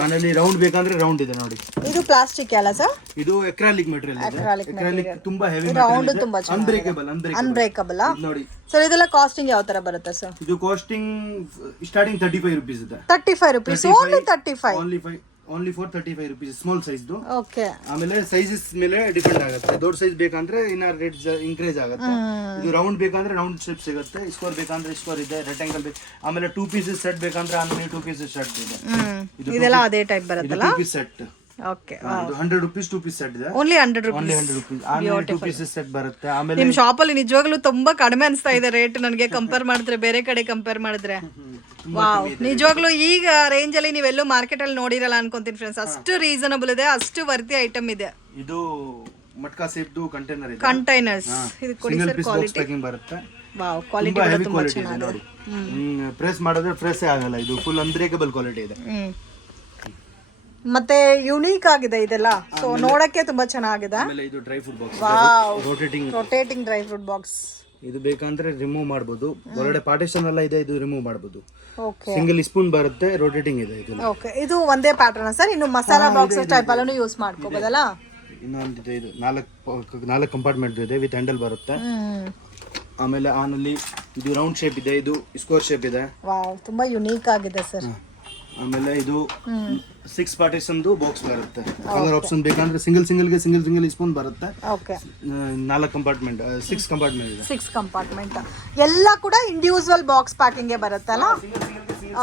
ಆನಲ್ಲಿ ರೌಂಡ್ ಬೇಕಂದ್ರೆ ರೌಂಡ್ ಇದೆ ನೋಡಿ. ಇದು ಪ್ಲಾಸ್ಟಿಕ್ ಅಲ್ಲ ಸರ್. ಇದು ಎಕ್ರಾಲಿಕ್ ಮೆಟೀರಿಯಲ್ ಇದೆ. ಎಕ್ರಾಲಿಕ್ ತುಂಬಾ ಹೆವಿ ರೌಂಡ್ ತುಂಬಾ ಅನ್ಬ್ರೇಕಬಲ್ ನೋಡಿ. ಸರ್ ಇದೆಲ್ಲ ಕಾಸ್ಟಿಂಗ್ ಯಾವ ತರ ಬರುತ್ತೆ ಸರ್? ಇದು ಕಾಸ್ಟಿಂಗ್ ಸ್ಟಾರ್ಟಿಂಗ್ 35 rupees ಇದೆ. 35 rupees only 35 only for 35 rupees small size. Okay ಆಮೇಲೆ ಸೈಜಸ್ ಮೇಲೆ ಡಿಪೆಂಡ್ ಆಗುತ್ತೆ. ದೊಡ್ಡ ಸೈಜ್ ಬೇಕಂದ್ರೆ ಇನ್ನ ರೇಟ್ ಇನ್ಕ್ರೀಸ್ ಆಗುತ್ತೆ. ಇದು ರೌಂಡ್ ಬೇಕಂದ್ರೆ ರೌಂಡ್ ಶೇಪ್ ಸಿಗುತ್ತೆ. ಸ್ಕ್ವೇರ್ ಬೇಕಂದ್ರೆ ಸ್ಕ್ವೇರ್ ಇದೆ. ರೆಕ್ಟಾಂಗಲ್ ಬೇಕು. ಆಮೇಲೆ 2 pieces ಸೆಟ್ ಬೇಕಂದ್ರೆ ಆಮೇಲೆ 2 pieces ಸೆಟ್ ಇದೆ. ಇದೆಲ್ಲ ಅದೇ ಟೈಪ್ ಬರುತ್ತಲ್ಲ. 2 piece ಸೆಟ್. ಓಕೆ ಇದು 100 rupees 2 piece ಸೆಟ್ ಇದೆ. Only 100 rupees. ಆಮೇಲೆ 2 pieces ಸೆಟ್ ಬರುತ್ತೆ. ಆಮೇಲೆ ನಿಮ್ ಶಾಪ್ ಅಲ್ಲಿ ನಿಜವಾಗ್ಲೂ ತುಂಬಾ ಕಡಿಮೆ ಅನ್ಸ್ತಾ ಇದೆ ರೇಟ್ ನನಗೆ ಕಂಪೇರ್ ಮಾಡಿದ್ರೆ, ಬೇರೆ ಕಡೆ ಕಂಪೇರ್ ಮಾಡಿದ್ರೆ. ವಾವ್, ನಿಜವಾಗ್ಲೂ ಈಗ ರೇಂಜ್ ಅಲ್ಲಿ ನೀವೆಲ್ಲೂ ಮಾರ್ಕೆಟ್ ಅಲ್ಲಿ ನೋಡಿರಲ್ಲ ಅನ್ಕೊಂತೀನಿ ಫ್ರೆಂಡ್ಸ್. ಅಷ್ಟು ರೀಸನಬಲ್ ಇದೆ, ಅಷ್ಟು ವರ್ತಿ ಐಟಮ್ ಇದೆ. ಇದು ಮಟ್ಕಾ ಸೇಫ್ದು ಕಂಟೈನರ್ ಇದೆ. ಕಂಟೈನರ್ಸ್ ಇದು ಕೊಡಿ single sir. Piece box packing ಬರುತ್ತೆ. ವಾವ್, ಕ್ವಾಲಿಟಿ ಹೆವಿ ತುಂಬಾ ಕ್ವಾಲಿಟಿ ಇದೆ ಚೆನ್ನಾಗಿದೆ. ನೋಡಿ. ಪ್ರೆಸ್ ಮಾಡಿದ್ರೆ ಪ್ರೆಸ್ ಆಗಲ್ಲ. ಇದು ಫುಲ್ ಅನ್ಬ್ರೇಕಬಲ್ ಕ್ವಾಲಿಟಿ ಇದೆ. ಮತ್ತೆ ಯುನೀಕ್ ಆಗಿದೆ ಇದೆಲ್ಲ. ಸೊ ನೋಡಕ್ಕೆ ತುಂಬಾ ಚೆನ್ನಾಗಿದೆ. ಆಮೇಲೆ ಇದು dry fruit box. Wow, rotating dry fruit box. ಇದು ಬೇಕಂದ್ರೆ ರಿಮೂವ್ ಮಾಡಬಹುದು. ಹೊರಗಡೆ ಪಾರ್ಟಿಷನ್ ಎಲ್ಲ ಇದೆ. ಇದು ರಿಮೂವ್ ಮಾಡಬಹುದು. ಓಕೆ ಸಿಂಗಲ್ ಸ್ಪೂನ್ ಬರುತ್ತೆ. ರೊಟೇಟಿಂಗ್ ಇದೆ ಇದು. ಓಕೆ ಇದು ಒಂದೇ ಪ್ಯಾಟರ್ನ್ ಸರ್. ಇನ್ನು ಮಸಾಲಾ ಬಾಕ್ಸ್ ಟೈಪ್ ಅಲ್ಲೂ ಯೂಸ್ ಮಾಡ್ಕೋಬಹುದಲ್ಲ. ಇನ್ನೊಂದಿದೆ. ಇದು 4 ಕಂಪಾರ್ಟ್ಮೆಂಟ್ ಇದೆ ವಿತ್ ಹ್ಯಾಂಡಲ್ ಬರುತ್ತೆ. ಆಮೇಲೆ ಆನಲ್ಲಿ ಇದು ರೌಂಡ್ ಶೇಪ್ ಇದೆ. ಇದು ಸ್ಕ್ವೇರ್ ಶೇಪ್ ಇದೆ. ವಾವ್, ತುಂಬಾ ಯುನೀಕ್ ಆಗಿದೆ ಸರ್. ಆಮೇಲೆ ಇದು 6 partition ಬಾಕ್ಸ್ ಬರುತ್ತೆ. ಕಲರ್ ಆಪ್ಷನ್ ಬೇಕಂದ್ರೆ ಸಿಂಗಲ್ ಸ್ಪೂನ್ ಬರುತ್ತೆ. ಓಕೆ 4 ಕಂಪಾರ್ಟ್ಮೆಂಟ್ 6 ಕಂಪಾರ್ಟ್ಮೆಂಟ್ ಇದೆ. 6 ಕಂಪಾರ್ಟ್ಮೆಂಟ್ ಎಲ್ಲ ಕೂಡ ಇಂಡಿವಿಜುವಲ್ ಬಾಕ್ಸ್ ಪ್ಯಾಕಿಂಗ್ ಬರುತ್ತಲ್ಲ.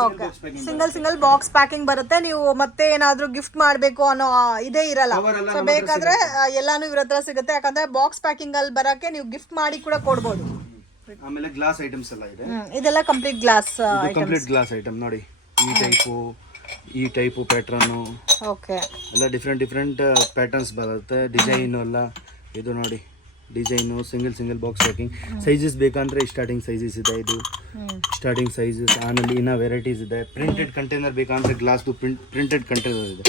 ಓಕೆ ಸಿಂಗಲ್ ಬಾಕ್ಸ್ ಪ್ಯಾಕಿಂಗ್ ಬರುತ್ತೆ. ನೀವು ಮತ್ತೆ ಏನಾದ್ರೂ ಗಿಫ್ಟ್ ಮಾಡಬೇಕು ಅನ್ನೋ ಇದೇ ಇರಲ್ಲ. ಸೊ ಬೇಕಾದ್ರೆ ಎಲ್ಲಾನು ಇವ್ರ ಹತ್ರ ಸಿಗುತ್ತೆ. ಯಾಕಂದ್ರೆ ಬಾಕ್ಸ್ ಪ್ಯಾಕಿಂಗ್ ಅಲ್ಲಿ ಬರಕ್ಕೆ ನೀವು ಗಿಫ್ಟ್ ಮಾಡಿ ಕೂಡ ಕೊಡ್ಬೋದು. ಆಮೇಲೆ ಗ್ಲಾಸ್ ಐಟಮ್ಸ್ ಎಲ್ಲ ಇದೆ. ಇದೆಲ್ಲ ಕಂಪ್ಲೀಟ್ ಗ್ಲಾಸ್ ಐಟಮ್ ನೋಡಿ. ಈ ಟೈಪು ಪ್ಯಾಟರ್ನ್. ಓಕೆ ಎಲ್ಲ ಡಿಫ್ರೆಂಟ್ ಪ್ಯಾಟರ್ನ್ಸ್ ಬರುತ್ತೆ. ಡಿಸೈನ್ ಎಲ್ಲ ಇದು ನೋಡಿ. Design single box packing. Sizes ಬೇಕಂದ್ರೆ ಸ್ಟಾರ್ಟಿಂಗ್ ಸೈಜಸ್ ಇದೆ, ಇದು ಸ್ಟಾರ್ಟಿಂಗ್ ಸೈಜಸ್. ಆಮೇಲೆ ಇನ್ನ ವೆರೈಟೀಸ್ ಇದೆ. ಪ್ರಿಂಟೆಡ್ ಕಂಟೈನರ್ ಬೇಕಂದ್ರೆ ಗ್ಲಾಸ್ದು ಪ್ರಿಂಟೆಡ್ ಕಂಟೈನರ್ ಇದೆ.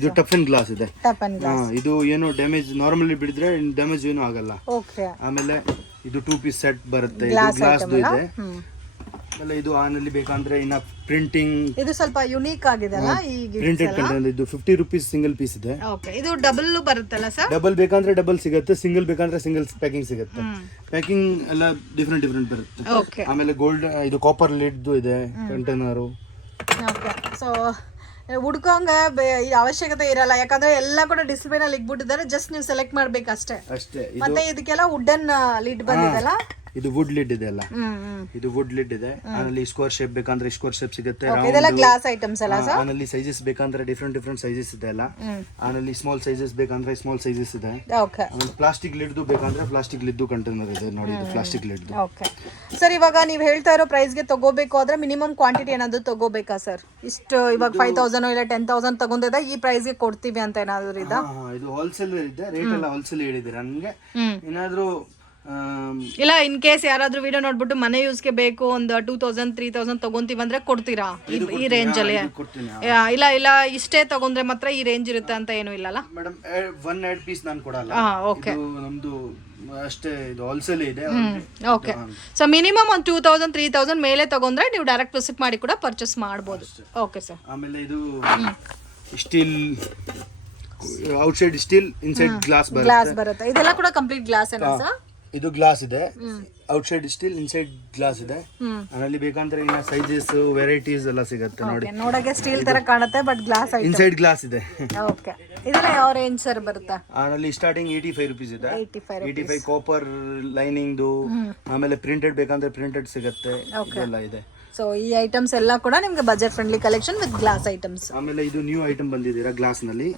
ಇದು ಟಫ್ ಅಂಡ್ ಗ್ಲಾಸ್ ಇದೆ. ಇದು ಏನು ಡ್ಯಾಮೇಜ್ ನಾರ್ಮಲಿ ಬಿಡಿದ್ರೆ ಡ್ಯಾಮೇಜ್ ಏನು ಆಗಲ್ಲ. ಆಮೇಲೆ ಇದು 2 ಪೀಸ್ ಸೆಟ್ ಬರುತ್ತೆ, ಗ್ಲಾಸ್ದು ಇದೆ. ಆಮೇಲೆ ಇದು ಆನಲ್ಲಿ ಬೇಕಂದ್ರೆ ಇನ್ನ ಪ್ರಿಂಟಿಂಗ್, ಇದು ಸ್ವಲ್ಪ ಯುನೀಕ್ ಆಗಿದೆ ಅಲ್ಲ ಈ ಪ್ರಿಂಟೆಡ್ ಕಂಟೈನರ್. ಇದು 50 rupees ಸಿಂಗಲ್ ಪೀಸ್ ಇದೆ. ಓಕೆ, ಇದು ಡಬಲ್ ಬರುತ್ತಲ್ಲ ಸರ್? ಡಬಲ್ ಬೇಕಂದ್ರೆ ಡಬಲ್ ಸಿಗುತ್ತೆ, ಸಿಂಗಲ್ ಬೇಕಂದ್ರೆ ಸಿಂಗಲ್ ಪ್ಯಾಕಿಂಗ್ ಸಿಗುತ್ತೆ. ಪ್ಯಾಕಿಂಗ್ ಎಲ್ಲ ಡಿಫ್ರೆಂಟ್ ಬರುತ್ತೆ. ಓಕೆ, ಆಮೇಲೆ ಗೋಲ್ಡ್ ಇದು ಕಾಪರ್ ಲಿಡ್ದು ಇದೆ ಕಂಟೈನರು. ಓಕೆ. ಸೊ ಹುಡ್ಕೋಂಗ ಅವಶ್ಯಕತೆ ಇರಲ್ಲ, ಯಾಕಂದ್ರೆ ಎಲ್ಲ ಕೂಡ ಡಿಸ್ಪ್ಲೇ ನಲ್ಲಿ ಇಟ್ಬಿಟ್ಟಿದ್ದಾರೆ, ಜಸ್ಟ್ ನೀವು ಸೆಲೆಕ್ಟ್ ಮಾಡ್ಬೇಕು ಅಷ್ಟೇ. ಮತ್ತೆ ಇದಕ್ಕೆಲ್ಲ ವುಡನ್ ಲಿಡ್ ಬಂದಿದೆಲ್ಲ, ಇದು ವುಡ್ ಲಿಡ್ ಇದೆ ಅಲ್ಲ, ಇದು ವುಡ್ ಲಿಡ್ ಇದೆ. ಆಮೇಲೆ ಸ್ಕ್ವೇರ್ ಶೇಪ್ ಬೇಕಂದ್ರೆ ಸ್ಕ್ವೇರ್ ಶೇಪ್ ಸಿಗುತ್ತೆ. ಇದೆಲ್ಲ ಗ್ಲಾಸ್ ಐಟಮ್ಸ್ ಅಲ್ಲ ಸರ್? ಆಮೇಲೆ ಸೈಜಸ್ ಬೇಕಂದ್ರೆ ಡಿಫ್ರೆಂಟ್ ಸೈಜಸ್ ಇದೆ ಅಲ್ಲ. ಆಮೇಲೆ ಸ್ಮಾಲ್ ಸೈಜಸ್ ಬೇಕಂದ್ರೆ ಸ್ಮಾಲ್ ಸೈಜಸ್ ಇದೆ. ಓಕೆ. ಆಮೇಲೆ ಪ್ಲಾಸ್ಟಿಕ್ ಲಿಡ್ದು ಬೇಕಂದ್ರೆ ಪ್ಲಾಸ್ಟಿಕ್ ಲಿಡ್ದು ಕಂಟೈನರ್ ಇದೆ ನೋಡಿ, ಇದು ಪ್ಲಾಸ್ಟಿಕ್ ಲಿಡ್ದು. ಓಕೆ ಸರ್, ಇವಾಗ ನೀವು ಹೇಳ್ತಾ ಇರೋ ಪ್ರೈಸ್ಗೆ ತಗೋಬೇಕು ಆದ್ರೆ ಮಿನಿಮಮ್ ಕ್ವಾಂಟಿಟಿ ಏನಾದ್ರು ತಗೋಬೇಕಾ ಸರ್? ಇಷ್ಟು ಇವಾಗ 5,000 ಇಲ್ಲ 10,000 ತಗೊಂಡಿದೆ ಈ ಪ್ರೈಸ್ಗೆ ಕೊಡ್ತೀವಿ ಅಂತ ಏನಾದ್ರು ಇದೆ? ಇದು ಹೋಲ್ಸೇಲ್ ಇದೆ, ರೇಟ್ ಎಲ್ಲ ಹೋಲ್ಸೇಲ್ ಹೇಳಿದ್ದೀರಾ ನನಗೆ. ಏನಾದ್ರು ಇಲ್ಲ, ಇನ್ ಕೇಸ್ ಯಾರಾದ್ರೂ ವಿಡಿಯೋ ನೋಡ್ಬಿಟ್ಟು ಮನೆ ಯೂಸ್ಗೆ ಬೇಕು ಒಂದು 2,000 3,000 ತಗೊಂತೀವಿ ಅಂದ್ರೆ ಕೊಡ್ತೀರಾ ಈ ರೇಂಜ್ ಅಲ್ಲಿ? ಇಲ್ಲ ಇಷ್ಟೇ ತಗೊಂಡ್ರೆ ಮಾತ್ರ ಈ ರೇಂಜ್ ಇರುತ್ತೆ ಅಂತ ಏನು ಇಲ್ಲಲ್ಲ ಮೇಡಮ್? 1 ಪೀಸ್ ನಾನು ಕೊಡಲ್ಲ. ಓಕೆ, ನಮ್ದು ಅಷ್ಟೇ, ಇದು ಹೋಲ್ಸೇಲ್ ಇದೆ. ಓಕೆ. ಸೊ ಮಿನಿಮಮ್ ಒಂದು 2,000 3,000 ಮೇಲೆ ತಗೊಂಡ್ರೆ ನೀವು ಡೈರೆಕ್ಟ್ ವಿಸಿಟ್ ಮಾಡಿ ಕೂಡ ಪರ್ಚೇಸ್ ಮಾಡಬಹುದು. Okay sir. ಆಮೇಲೆ ಇದು steel, outside steel, inside glass ಬರುತ್ತೆ. ಇದೆಲ್ಲ ಕೂಡ ಕಂಪ್ಲೀಟ್ ಗ್ಲಾಸ್ ಏನಾ ಸರ್? ಇದು ಗ್ಲಾಸ್ ಇದೆ, ಔಟ್ಸೈಡ್ ಸ್ಟೀಲ್, ಇನ್ಸೈಡ್ ಗ್ಲಾಸ್ ಇದೆ. ಅದರಲ್ಲಿ ಬೇಕಂದ್ರೆ ಇನ್ನ ಸೈಜಸ್ ವೆರೈಟೀಸ್ ಎಲ್ಲ ಸಿಗುತ್ತೆ ನೋಡಿ. ನೋಡಕ್ಕೆ ಸ್ಟೀಲ್ ತರ ಕಾಣುತ್ತೆ, but glass item, inside glass ಇದೆ. ಓಕೆ. ಇದೆಲ್ಲ ಯಾವ ರೇಂಜ್ ಸರ್ ಬರುತ್ತೆ? ಅದರಲ್ಲಿ ಸ್ಟಾರ್ಟಿಂಗ್ 85 rupees ಇದೆ. 85 ಕಾಪರ್ ಲೈನಿಂಗ್ದು. ಆಮೇಲೆ ಪ್ರಿಂಟೆಡ್ ಬೇಕಂದ್ರೆ ಪ್ರಿಂಟೆಡ್ ಸಿಗುತ್ತೆ, ಇದೆಲ್ಲ ಇದೆ. ಸೊ ಈ ಐಟಮ್ಸ್ ಎಲ್ಲ ಕೂಡ ನಿಮ್ಗೆ budget friendly collection with glass items. ಆಮೇಲೆ ಇದು ನ್ಯೂ ಐಟಮ್ ಬಂದಿದ್ದೀರಾ ಗ್ಲಾಸ್ ನಲ್ಲಿ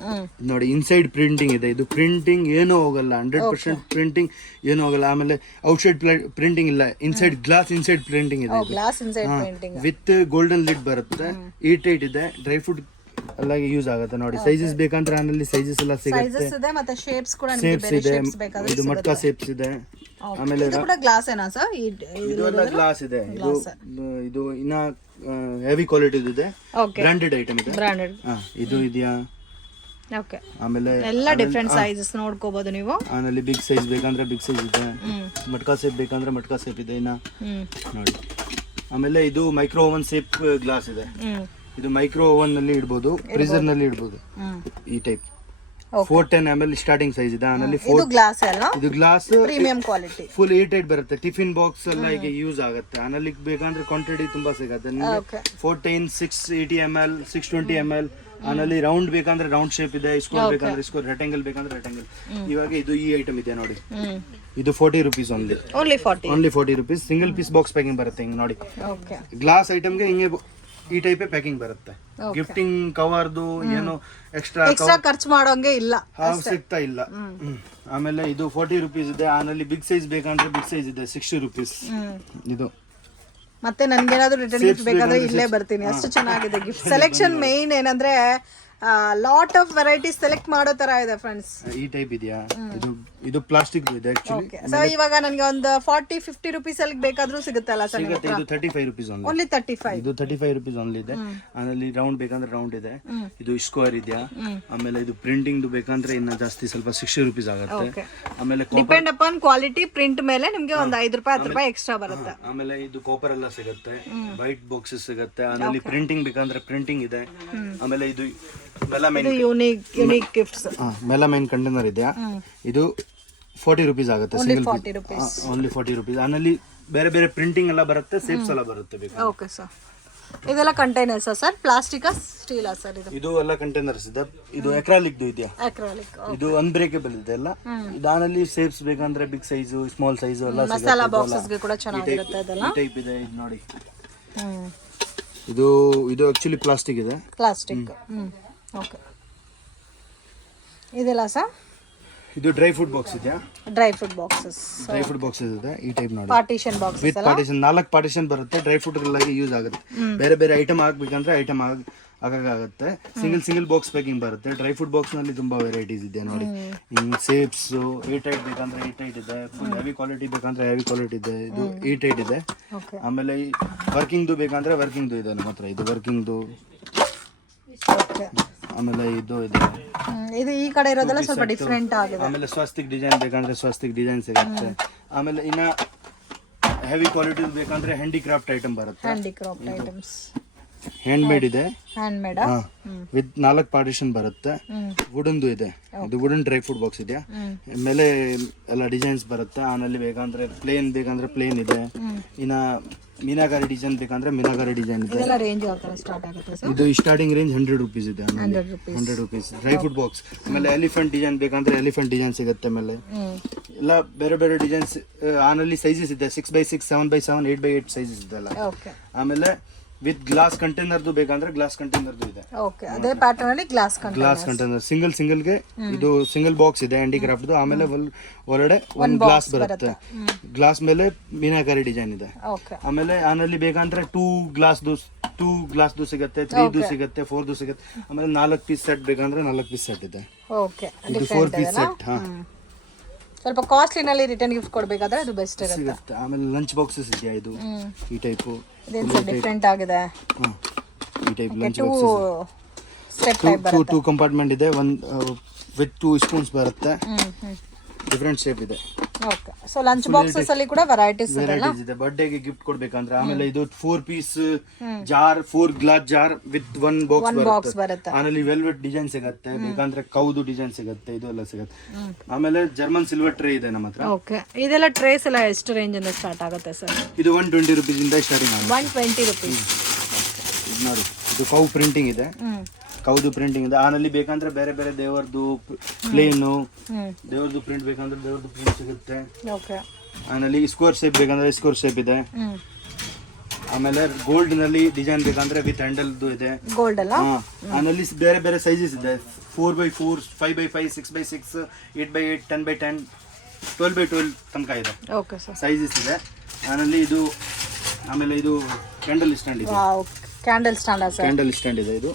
ನೋಡಿ, ಇನ್ಸೈಡ್ ಪ್ರಿಂಟಿಂಗ್ ಇದೆ. ಇದು ಪ್ರಿಂಟಿಂಗ್ ಏನೂ ಹೋಗಲ್ಲ, 100% ಪ್ರಿಂಟಿಂಗ್ ಏನೂ ಹೋಗಲ್ಲ. ಆಮೇಲೆ ಔಟ್ಸೈಡ್ ಪ್ರಿಂಟಿಂಗ್ ಇಲ್ಲ, ಇನ್ಸೈಡ್ ಗ್ಲಾಸ್, ಇನ್ಸೈಡ್ ಪ್ರಿಂಟಿಂಗ್ ಇದೆ. Glass inside printing with golden lid ಬರುತ್ತೆ. ಈ ಟೈಟ್ ಇದೆ, ಡ್ರೈ ಫ್ರೂಟ್ ಎಲ್ಲ ಯೂಸ್ ಆಗುತ್ತೆ ನೋಡಿ. ಸೈಜಸ್ ಬೇಕಂದ್ರೆ ಆನಲ್ಲಿ ಸೈಜಸ್ ಎಲ್ಲ ಸಿಗುತ್ತೆ. ಮತ್ತೆ ಶೇಪ್ಸ್ ಕೂಡ ಶೇಪ್ಸ್ ಇದೆ, ಇದು ಮಟ್ಕಾ ಶೇಪ್ಸ್ ಇದೆ. ಆಮೇಲೆ ಇದು ಕೂಡ ಗ್ಲಾಸ್ ಏನಾ ಸರ್? ಇದೆಲ್ಲ ಗ್ಲಾಸ್ ಇದೆ. ಇದು ಇನ್ನ ಹೆವಿ ಕ್ವಾಲಿಟಿ ಇದೆ, ಬ್ರಾಂಡೆಡ್ ಐಟಮ್ ಇದೆ. ಇದು ಇದೆಯಾ? ಓಕೆ. ಆಮೇಲೆ ಎಲ್ಲ ಡಿಫರೆಂಟ್ ಸೈಜಸ್ ನೋಡ್ಕೋಬಹುದು ನೀವು. ಆಮೇಲೆ ಬಿಗ್ ಸೈಜ್ ಬೇಕಂದ್ರೆ ಬಿಗ್ ಸೈಜ್ ಇದೆ, ಮಟ್ಕಾ ಶೇಪ್ ಬೇಕಂದ್ರೆ ಮಟ್ಕಾ ಶೇಪ್ ಇದೆ ಇನ್ನ ನೋಡಿ. ಆಮೇಲೆ ಇದು ಮೈಕ್ರೋ ಓವನ್ ಶೇಪ್ ಗ್ಲಾಸ್ ಇದೆ. ಇದು ಮೈಕ್ರೋ ಓವನ್ ನಲ್ಲಿ ಇಡಬಹುದು, ಫ್ರೀಜರ್ ನಲ್ಲಿ ಇಡಬಹುದು. ಈ ಟೈಪ್ 410 ml ಸ್ಟಾರ್ಟಿಂಗ್ ಸೈಜ್ ಇದೆ. ಆಮೇಲೆ ಇದು glass premium quality, full eight ಬರುತ್ತೆ. ಟಿಫಿನ್ ಬಾಕ್ಸ್ ಎಲ್ಲ ಈಗ ಯೂಸ್ ಆಗುತ್ತೆ. ಆನಲ್ಲಿ ಬೇಕಂದ್ರೆ ಕ್ವಾಂಟಿಟಿ ತುಂಬಾ ಸಿಗುತ್ತೆ. 410, 680 ml, 620 ml. ಆನಲ್ಲಿ ರೌಂಡ್ ಬೇಕಂದ್ರೆ ರೌಂಡ್ ಶೇಪ್ ಇದೆ, ಸ್ಕ್ವೇರ್ ಬೇಕಂದ್ರೆ ಸ್ಕ್ವೇರ್, ರೆಕ್ಟಾಂಗಲ್ ಬೇಕಂದ್ರೆ ರೆಕ್ಟಾಂಗಲ್. ಇವಾಗ ಇದು ಈ ಐಟಮ್ ಇದೆ ನೋಡಿ, ಇದು 40 rupees only 40 rupees. Single piece box packing ಬರುತ್ತೆ ಹಿಂಗ್ ನೋಡಿ. ಗ್ಲಾಸ್ ಐಟಮ್ಗೆ ಹಿಂಗೆ ಈ ಟೈಪ್ ಪ್ಯಾಕಿಂಗ್ ಬರುತ್ತೆ. ಗಿಫ್ಟಿಂಗ್ ಕವರ್ದು ಏನು ಎಕ್ಸ್ಟ್ರಾ ಖರ್ಚು ಮಾಡೋಂಗೆ ಇಲ್ಲ, ಸಿಗ್ತಾ ಇಲ್ಲ. ಆಮೇಲೆ ಇದು 40 rupees ಇದೆ. ಆನಲ್ಲಿ ಬಿಗ್ ಸೈಜ್ ಬೇಕಂದ್ರೆ ಬಿಗ್ ಸೈಜ್ ಇದೆ, 60 rupees. ಇದು ಮತ್ತೆ ನನ್ಗೇನಾದ್ರೂ ರಿಟರ್ನ್ ಗಿಫ್ಟ್ ಬೇಕಾದ್ರೆ ಇಲ್ಲೇ ಬರ್ತೀನಿ, ಅಷ್ಟು ಚೆನ್ನಾಗಿದೆ ಗಿಫ್ಟ್ ಸೆಲೆಕ್ಷನ್. ಮೇನ್ ಏನಂದ್ರೆ ಲಾಟ್ ಆಫ್ ವೆರೈಟೀಸ್ ಸೆಲೆಕ್ಟ್ ಮಾಡೋ ತರ ಇದೆ ಫ್ರೆಂಡ್ಸ್. ಈ ಟೈಪ್ ಇದೆಯಾ? ಇದು ಪ್ಲಾಸ್ಟಿಕ್ ಇದೆ ಆಕ್ಚುಲಿ. ಸೊ ಇವಾಗ ನನಗೆ ಒಂದು 40-50 rupees ಅಲ್ಲಿ ಬೇಕಾದ್ರೂ ಸಿಗುತ್ತಲ್ಲ ಸರ್? ಸಿಗುತ್ತೆ. ಇದು 35 rupees ಓನ್ಲಿ 35. ಇದು 35 rupees ಓನ್ಲಿ ಇದೆ. ಆಮೇಲೆ ರೌಂಡ್ ಬೇಕಂದ್ರೆ ರೌಂಡ್ ಇದೆ, ಇದು ಸ್ಕ್ವೇರ್ ಇದೆಯಾ. ಆಮೇಲೆ ಇದು ಪ್ರಿಂಟಿಂಗ್ ಬೇಕಂದ್ರೆ ಇನ್ನ ಜಾಸ್ತಿ ಸ್ವಲ್ಪ 60 rupees ಆಗುತ್ತೆ. ಆಮೇಲೆ ಡಿಪೆಂಡ್ ಅಪಾನ್ ಕ್ವಾಲಿಟಿ ಪ್ರಿಂಟ್ ಮೇಲೆ ನಿಮ್ಗೆ ಒಂದು 5 ರೂಪಾಯಿ 10 ರೂಪಾಯಿ ಎಕ್ಸ್ಟ್ರಾ ಬರುತ್ತೆ. ಆಮೇಲೆ ಇದು ಕಾಪರ್ ಎಲ್ಲ ಸಿಗುತ್ತೆ, ವೈಟ್ ಬಾಕ್ಸಸ್ ಸಿಗುತ್ತೆ. ಆಮೇಲೆ ಪ್ರಿಂಟಿಂಗ್ ಬೇಕಂದ್ರೆ ಪ್ರಿಂಟಿಂಗ್ ಇದೆ. ಆಮೇಲೆ ಇದು melamine unique gifts, melamine container ಇದೆಯಾ. ಇದು 40 rupees ಆಗುತ್ತೆ, ಸಿಂಗಲ್ ಓನ್ಲಿ 40 rupees. ಆನಲ್ಲಿ ಬೇರೆ ಬೇರೆ ಪ್ರಿಂಟಿಂಗ್ ಎಲ್ಲ ಬರುತ್ತೆ, ಸೇಪ್ಸ್ ಎಲ್ಲ ಬರುತ್ತೆ. Okay sir. ಇದೆಲ್ಲ containers sir? Plastic steel sir? ಇದು ಎಲ್ಲ ಕಂಟೈನರ್ಸ್ ಇದೆ. ಇದು ಅಕ್ರಾಲಿಕ್ ಇದೆಯಾ? ಅಕ್ರಾಲಿಕ್. ಇದು ಅನ್ಬ್ರೇಕಬಲ್ ಇದೆ ಎಲ್ಲ. ಇದಾನಲ್ಲಿ ಸೇಪ್ಸ್ ಬೇಕಂದ್ರೆ ಬಿಗ್ ಸೈಜ್, ಸ್ಮಾಲ್ ಸೈಜ್ ಎಲ್ಲ ಮಸಾಲಾ ಬಾಕ್ಸಸ್ ಗೆ ಕೂಡ ಚೆನ್ನಾಗಿರುತ್ತೆ. ಇದೆಲ್ಲ ಟೈಪ್ ಇದೆ, ಇದು ನೋಡಿ. ಇದು ಆಕ್ಚುಲಿ ಪ್ಲಾಸ್ಟಿಕ್ ಇದೆ, ಪ್ಲಾಸ್ಟಿಕ್. ಓಕೆ. ಇದೆಲ್ಲ ಸರ್? ಇದು ಡ್ರೈ ಫ್ರೂಟ್ ಬಾಕ್ಸ್ ಇದೆಯಾ? ಡ್ರೈ ಫ್ರೂಟ್ ಬಾಕ್ಸಸ್ ಇದೆ. ಈ ಟೈಪ್ ನೋಡಿ, partition box with partition. 4 partition ಬರುತ್ತೆ. ಡ್ರೈ ಫ್ರೂಟ್ ಎಲ್ಲ ಯೂಸ್ ಆಗುತ್ತೆ. ಬೇರೆ ಬೇರೆ ಐಟಮ್ ಹಾಕ್ಬೇಕಂದ್ರೆ ಐಟಮ್ ಹಾಗಾಗುತ್ತೆ. ಸಿಂಗಲ್ ಬಾಕ್ಸ್ ಪ್ಯಾಕಿಂಗ್ ಬರುತ್ತೆ. ಡ್ರೈ ಫ್ರೂಟ್ ಬಾಕ್ಸ್ ನಲ್ಲಿ ತುಂಬಾ ವೆರೈಟೀಸ್ ಇದೆ ನೋಡಿ. ಸೇಪ್ಸ್ ಏ ಟೈಟ್ ಬೇಕಂದ್ರೆ ಏ ಟೈಟ್ ಇದೆ, ಫುಲ್ ಹೆವಿ ಕ್ವಾಲಿಟಿ ಬೇಕಂದ್ರೆ ಹೆವಿ ಕ್ವಾಲಿಟಿ ಇದೆ. ಇದು ಏ ಟೈಟ್ ಇದೆ. ಆಮೇಲೆ ವರ್ಕಿಂಗ್ದು ಬೇಕಂದ್ರೆ ವರ್ಕಿಂಗ್ದು ಇದೆ ನಮ್ಮ ಹತ್ರ. ಇದು ವರ್ಕಿಂಗ್ದು. ಆಮೇಲೆ ಇದು ಇದೆ. ಇದು ಈ ಕಡೆ ಇರೋದೆಲ್ಲ ಸ್ವಲ್ಪ ಡಿಫ್ರೆಂಟ್ ಆಗಿದೆ. ಆಮೇಲೆ ಸ್ವಸ್ತಿಕ್ ಡಿಸೈನ್ ಬೇಕಂದ್ರೆ ಸ್ವಸ್ತಿಕ್ ಡಿಸೈನ್ ಸಿಗುತ್ತೆ. ಆಮೇಲೆ ಇನ್ನ ಹೆವಿ ಕ್ವಾಲಿಟಿ ಬೇಕಂದ್ರೆ ಹ್ಯಾಂಡಿಕ್ರಾಫ್ಟ್ ಐಟಮ್ ಬರುತ್ತೆ. ಹ್ಯಾಂಡಿಕ್ರಾಫ್ಟ್ ಐಟಮ್ಸ್ ಹ್ಯಾಂಡ್ ಮೇಡ್ ಇದೆ. ಹ್ಯಾಂಡ್ ಮೇಡ್ ವಿತ್ 4 ಪಾರ್ಟಿಷನ್ ಬರುತ್ತೆ. ವುಡನ್ದು ಇದೆ. ಇದು ವುಡನ್ ಡ್ರೈ ಫ್ರೂಟ್ ಬಾಕ್ಸ್ ಇದೆ. ಮೇಲೆ ಎಲ್ಲ ಡಿಸೈನ್ಸ್ ಬರುತ್ತೆ. ಆನಲ್ಲಿ ಬೇಕಂದ್ರೆ ಪ್ಲೇನ್ ಇದೆ. ಇನ್ನ ಮೀನಾಕಾರಿ ಡಿಸೈನ್ ಬೇಕಂದ್ರೆ ಮೀನಾಕಾರಿ ಡಿಸೈನ್ ಇದೆ. ಇದೆಲ್ಲ ರೇಂಜ್ ಯಾವ ತರ ಸ್ಟಾರ್ಟ್ ಆಗುತ್ತೆ ಸರ್? ಇದು ಸ್ಟಾರ್ಟಿಂಗ್ ರೇಂಜ್ 100 ರೂಪೀಸ್ ಇದೆ. 100 ರೂಪೀಸ್ ಡ್ರೈ ಫ್ರೂಟ್ ಬಾಕ್ಸ್. ಆಮೇಲೆ ಎಲಿಫೆಂಟ್ ಡಿಸೈನ್ ಬೇಕಂದ್ರೆ ಎಲಿಫೆಂಟ್ ಡಿಸೈನ್ ಸಿಗುತ್ತೆ. ಆಮೇಲೆ ಎಲ್ಲ ಬೇರೆ ಡಿಸೈನ್ಸ್. ಆನಲ್ಲಿ ಸೈಜಸ್ ಇದೆ. 6x6, 7x7, 8x8 ಸೈಜಸ್ ಇದೆ ಅಲ್ಲ. ಆಮೇಲೆ ವಿತ್ ಗ್ಲಾಸ್ ಕಂಟೈನರ್ದು ಬೇಕಂದ್ರೆ ಗ್ಲಾಸ್ ಕಂಟೈನರ್ದು ಇದೆ. ಓಕೆ, ಅದೇ ಪ್ಯಾಟರ್ನ್ ಅಲ್ಲಿ ಗ್ಲಾಸ್ ಕಂಟೈನರ್ ಸಿಂಗಲ್ಗೆ ಇದು ಸಿಂಗಲ್ ಬಾಕ್ಸ್ ಇದೆ ಹ್ಯಾಂಡಿಕ್ರಾಫ್ಟ್. ಆಮೇಲೆ ಒಳಗಡೆ ಒಂದು ಗ್ಲಾಸ್ ಬರುತ್ತೆ. ಗ್ಲಾಸ್ ಮೇಲೆ ಮೀನಾಕಾರಿ ಡಿಸೈನ್ ಇದೆ. ಆಮೇಲೆ ಆನಲ್ಲಿ ಬೇಕಂದ್ರೆ 2 ಗ್ಲಾಸ್ದು ಸಿಗುತ್ತೆ, 3 ಸಿಗುತ್ತೆ, 4 ಸಿಗುತ್ತೆ. ಆಮೇಲೆ 4 ಪೀಸ್ ಸೆಟ್ ಬೇಕಂದ್ರೆ 4 ಪೀಸ್ ಸೆಟ್ ಇದೆ. ಓಕೆ, ಇದು 4 ಪೀಸ್ ಸೆಟ್. ಸ್ವಲ್ಪ ಕಾಸ್ಟ್ಲಿನಲ್ಲಿ ರಿಟರ್ನ್ ಗಿಫ್ಟ್ ಕೊಡಬೇಕಾದ್ರೆ ಅದು ಬೆಸ್ಟ್ ಇರುತ್ತೆ. ಆಮೇಲೆ ಲಂಚ್ ಬಾಕ್ಸಸ್ ಇದೆಯಾ ಇದು ಈ ಟೈಪ್. ಇದೇನು ಡಿಫರೆಂಟ್ ಆಗಿದೆ. ಈ type lunch two box step type ಬರುತ್ತೆ. 2 ಕಂಪಾರ್ಟ್ಮೆಂಟ್ ಇದೆ. ವಿತ್ 2 ಸ್ಪೂನ್ಸ್ ಬರುತ್ತೆ. ಡಿಫರೆಂಟ್ ಶೇಪ್ ಇದೆ. ಓಕೆ, ಸೊ ಲಂಚ್ ಬಾಕ್ಸಸ್ ಅಲ್ಲಿ ಕೂಡ ವೆರೈಟೀಸ್ ಇದೆ. ಬರ್ಡೇಗೆ ಗಿಫ್ಟ್ ಕೊಡ್ಬೇಕಂದ್ರೆ. ಆಮೇಲೆ ಇದು 4 piece jar, 4 glass jar with 1 box ಬರುತ್ತೆ. ಆಮೇಲೆ ವೆಲ್ವೆಟ್ ಡಿಸೈನ್ ಸಿಗುತ್ತೆ. ಬೇಕಂದ್ರೆ ಕೌದು ಡಿಸೈನ್ ಸಿಗುತ್ತೆ. ಇದು ಎಲ್ಲ ಸಿಗುತ್ತೆ. ಆಮೇಲೆ ಜರ್ಮನ್ ಸಿಲ್ವರ್ ಟ್ರೇ ಇದೆ ನಮ್ಮ ಹತ್ರ. ಓಕೆ, ಇದೆಲ್ಲ ಟ್ರೇಸ್ ಎಲ್ಲ ಎಷ್ಟು ರೇಂಜ್ ಇಂದ ಸ್ಟಾರ್ಟ್ ಆಗುತ್ತೆ ಸರ್? ಇದು 120 ರೂಪೀಸ್ ಇಂದ ಸ್ಟಾರ್ಟಿಂಗ್ ಆಗುತ್ತೆ. 120 ರೂಪೀಸ್. ಇದು ನೋಡಿ, ಇದು ಕೌ ಪ್ರಿಂಟಿಂಗ್ ಇದೆ. ಕೌದು ಪ್ರಿಂಟಿಂಗ್ ಇದೆ. ಆನಲ್ಲಿ ಬೇಕಂದ್ರೆ ಬೇರೆ ದೇವರದು ಪ್ಲೇನು, ದೇವರದು ಪ್ರಿಂಟ್ ಬೇಕಂದ್ರೆ ದೇವರದು ಪ್ರಿಂಟ್ ಸಿಗುತ್ತೆ. ಆನಲ್ಲಿ ಸ್ಕ್ವೇರ್ ಶೇಪ್ ಬೇಕಂದ್ರೆ ಸ್ಕ್ವೇರ್ ಶೇಪ್ ಇದೆ. ಆಮೇಲೆ ಗೋಲ್ಡ್ ನಲ್ಲಿ ಡಿಸೈನ್ ಬೇಕಂದ್ರೆ ವಿತ್ ಹ್ಯಾಂಡಲ್ದು ಇದೆ. ಗೋಲ್ಡ್ ಅಲ್ಲ. ಆನಲ್ಲಿ ಬೇರೆ ಸೈಜಸ್ ಇದೆ. 4x4, 5x5, 6x6, 8x8, 10x10, 12x12 ತನಕ ಇದೆ. ಓಕೆ ಸರ್, ಸೈಜಸ್ ಇದೆ. ಆನಲ್ಲಿ ಇದು ಆಮೇಲೆ ಇದು ಕ್ಯಾಂಡಲ್ ಸ್ಟ್ಯಾಂಡ್ ಇದೆ. ಕ್ಯಾಂಡಲ್ ಸ್ಟ್ಯಾಂಡ್ ಇದೆ. ಇದು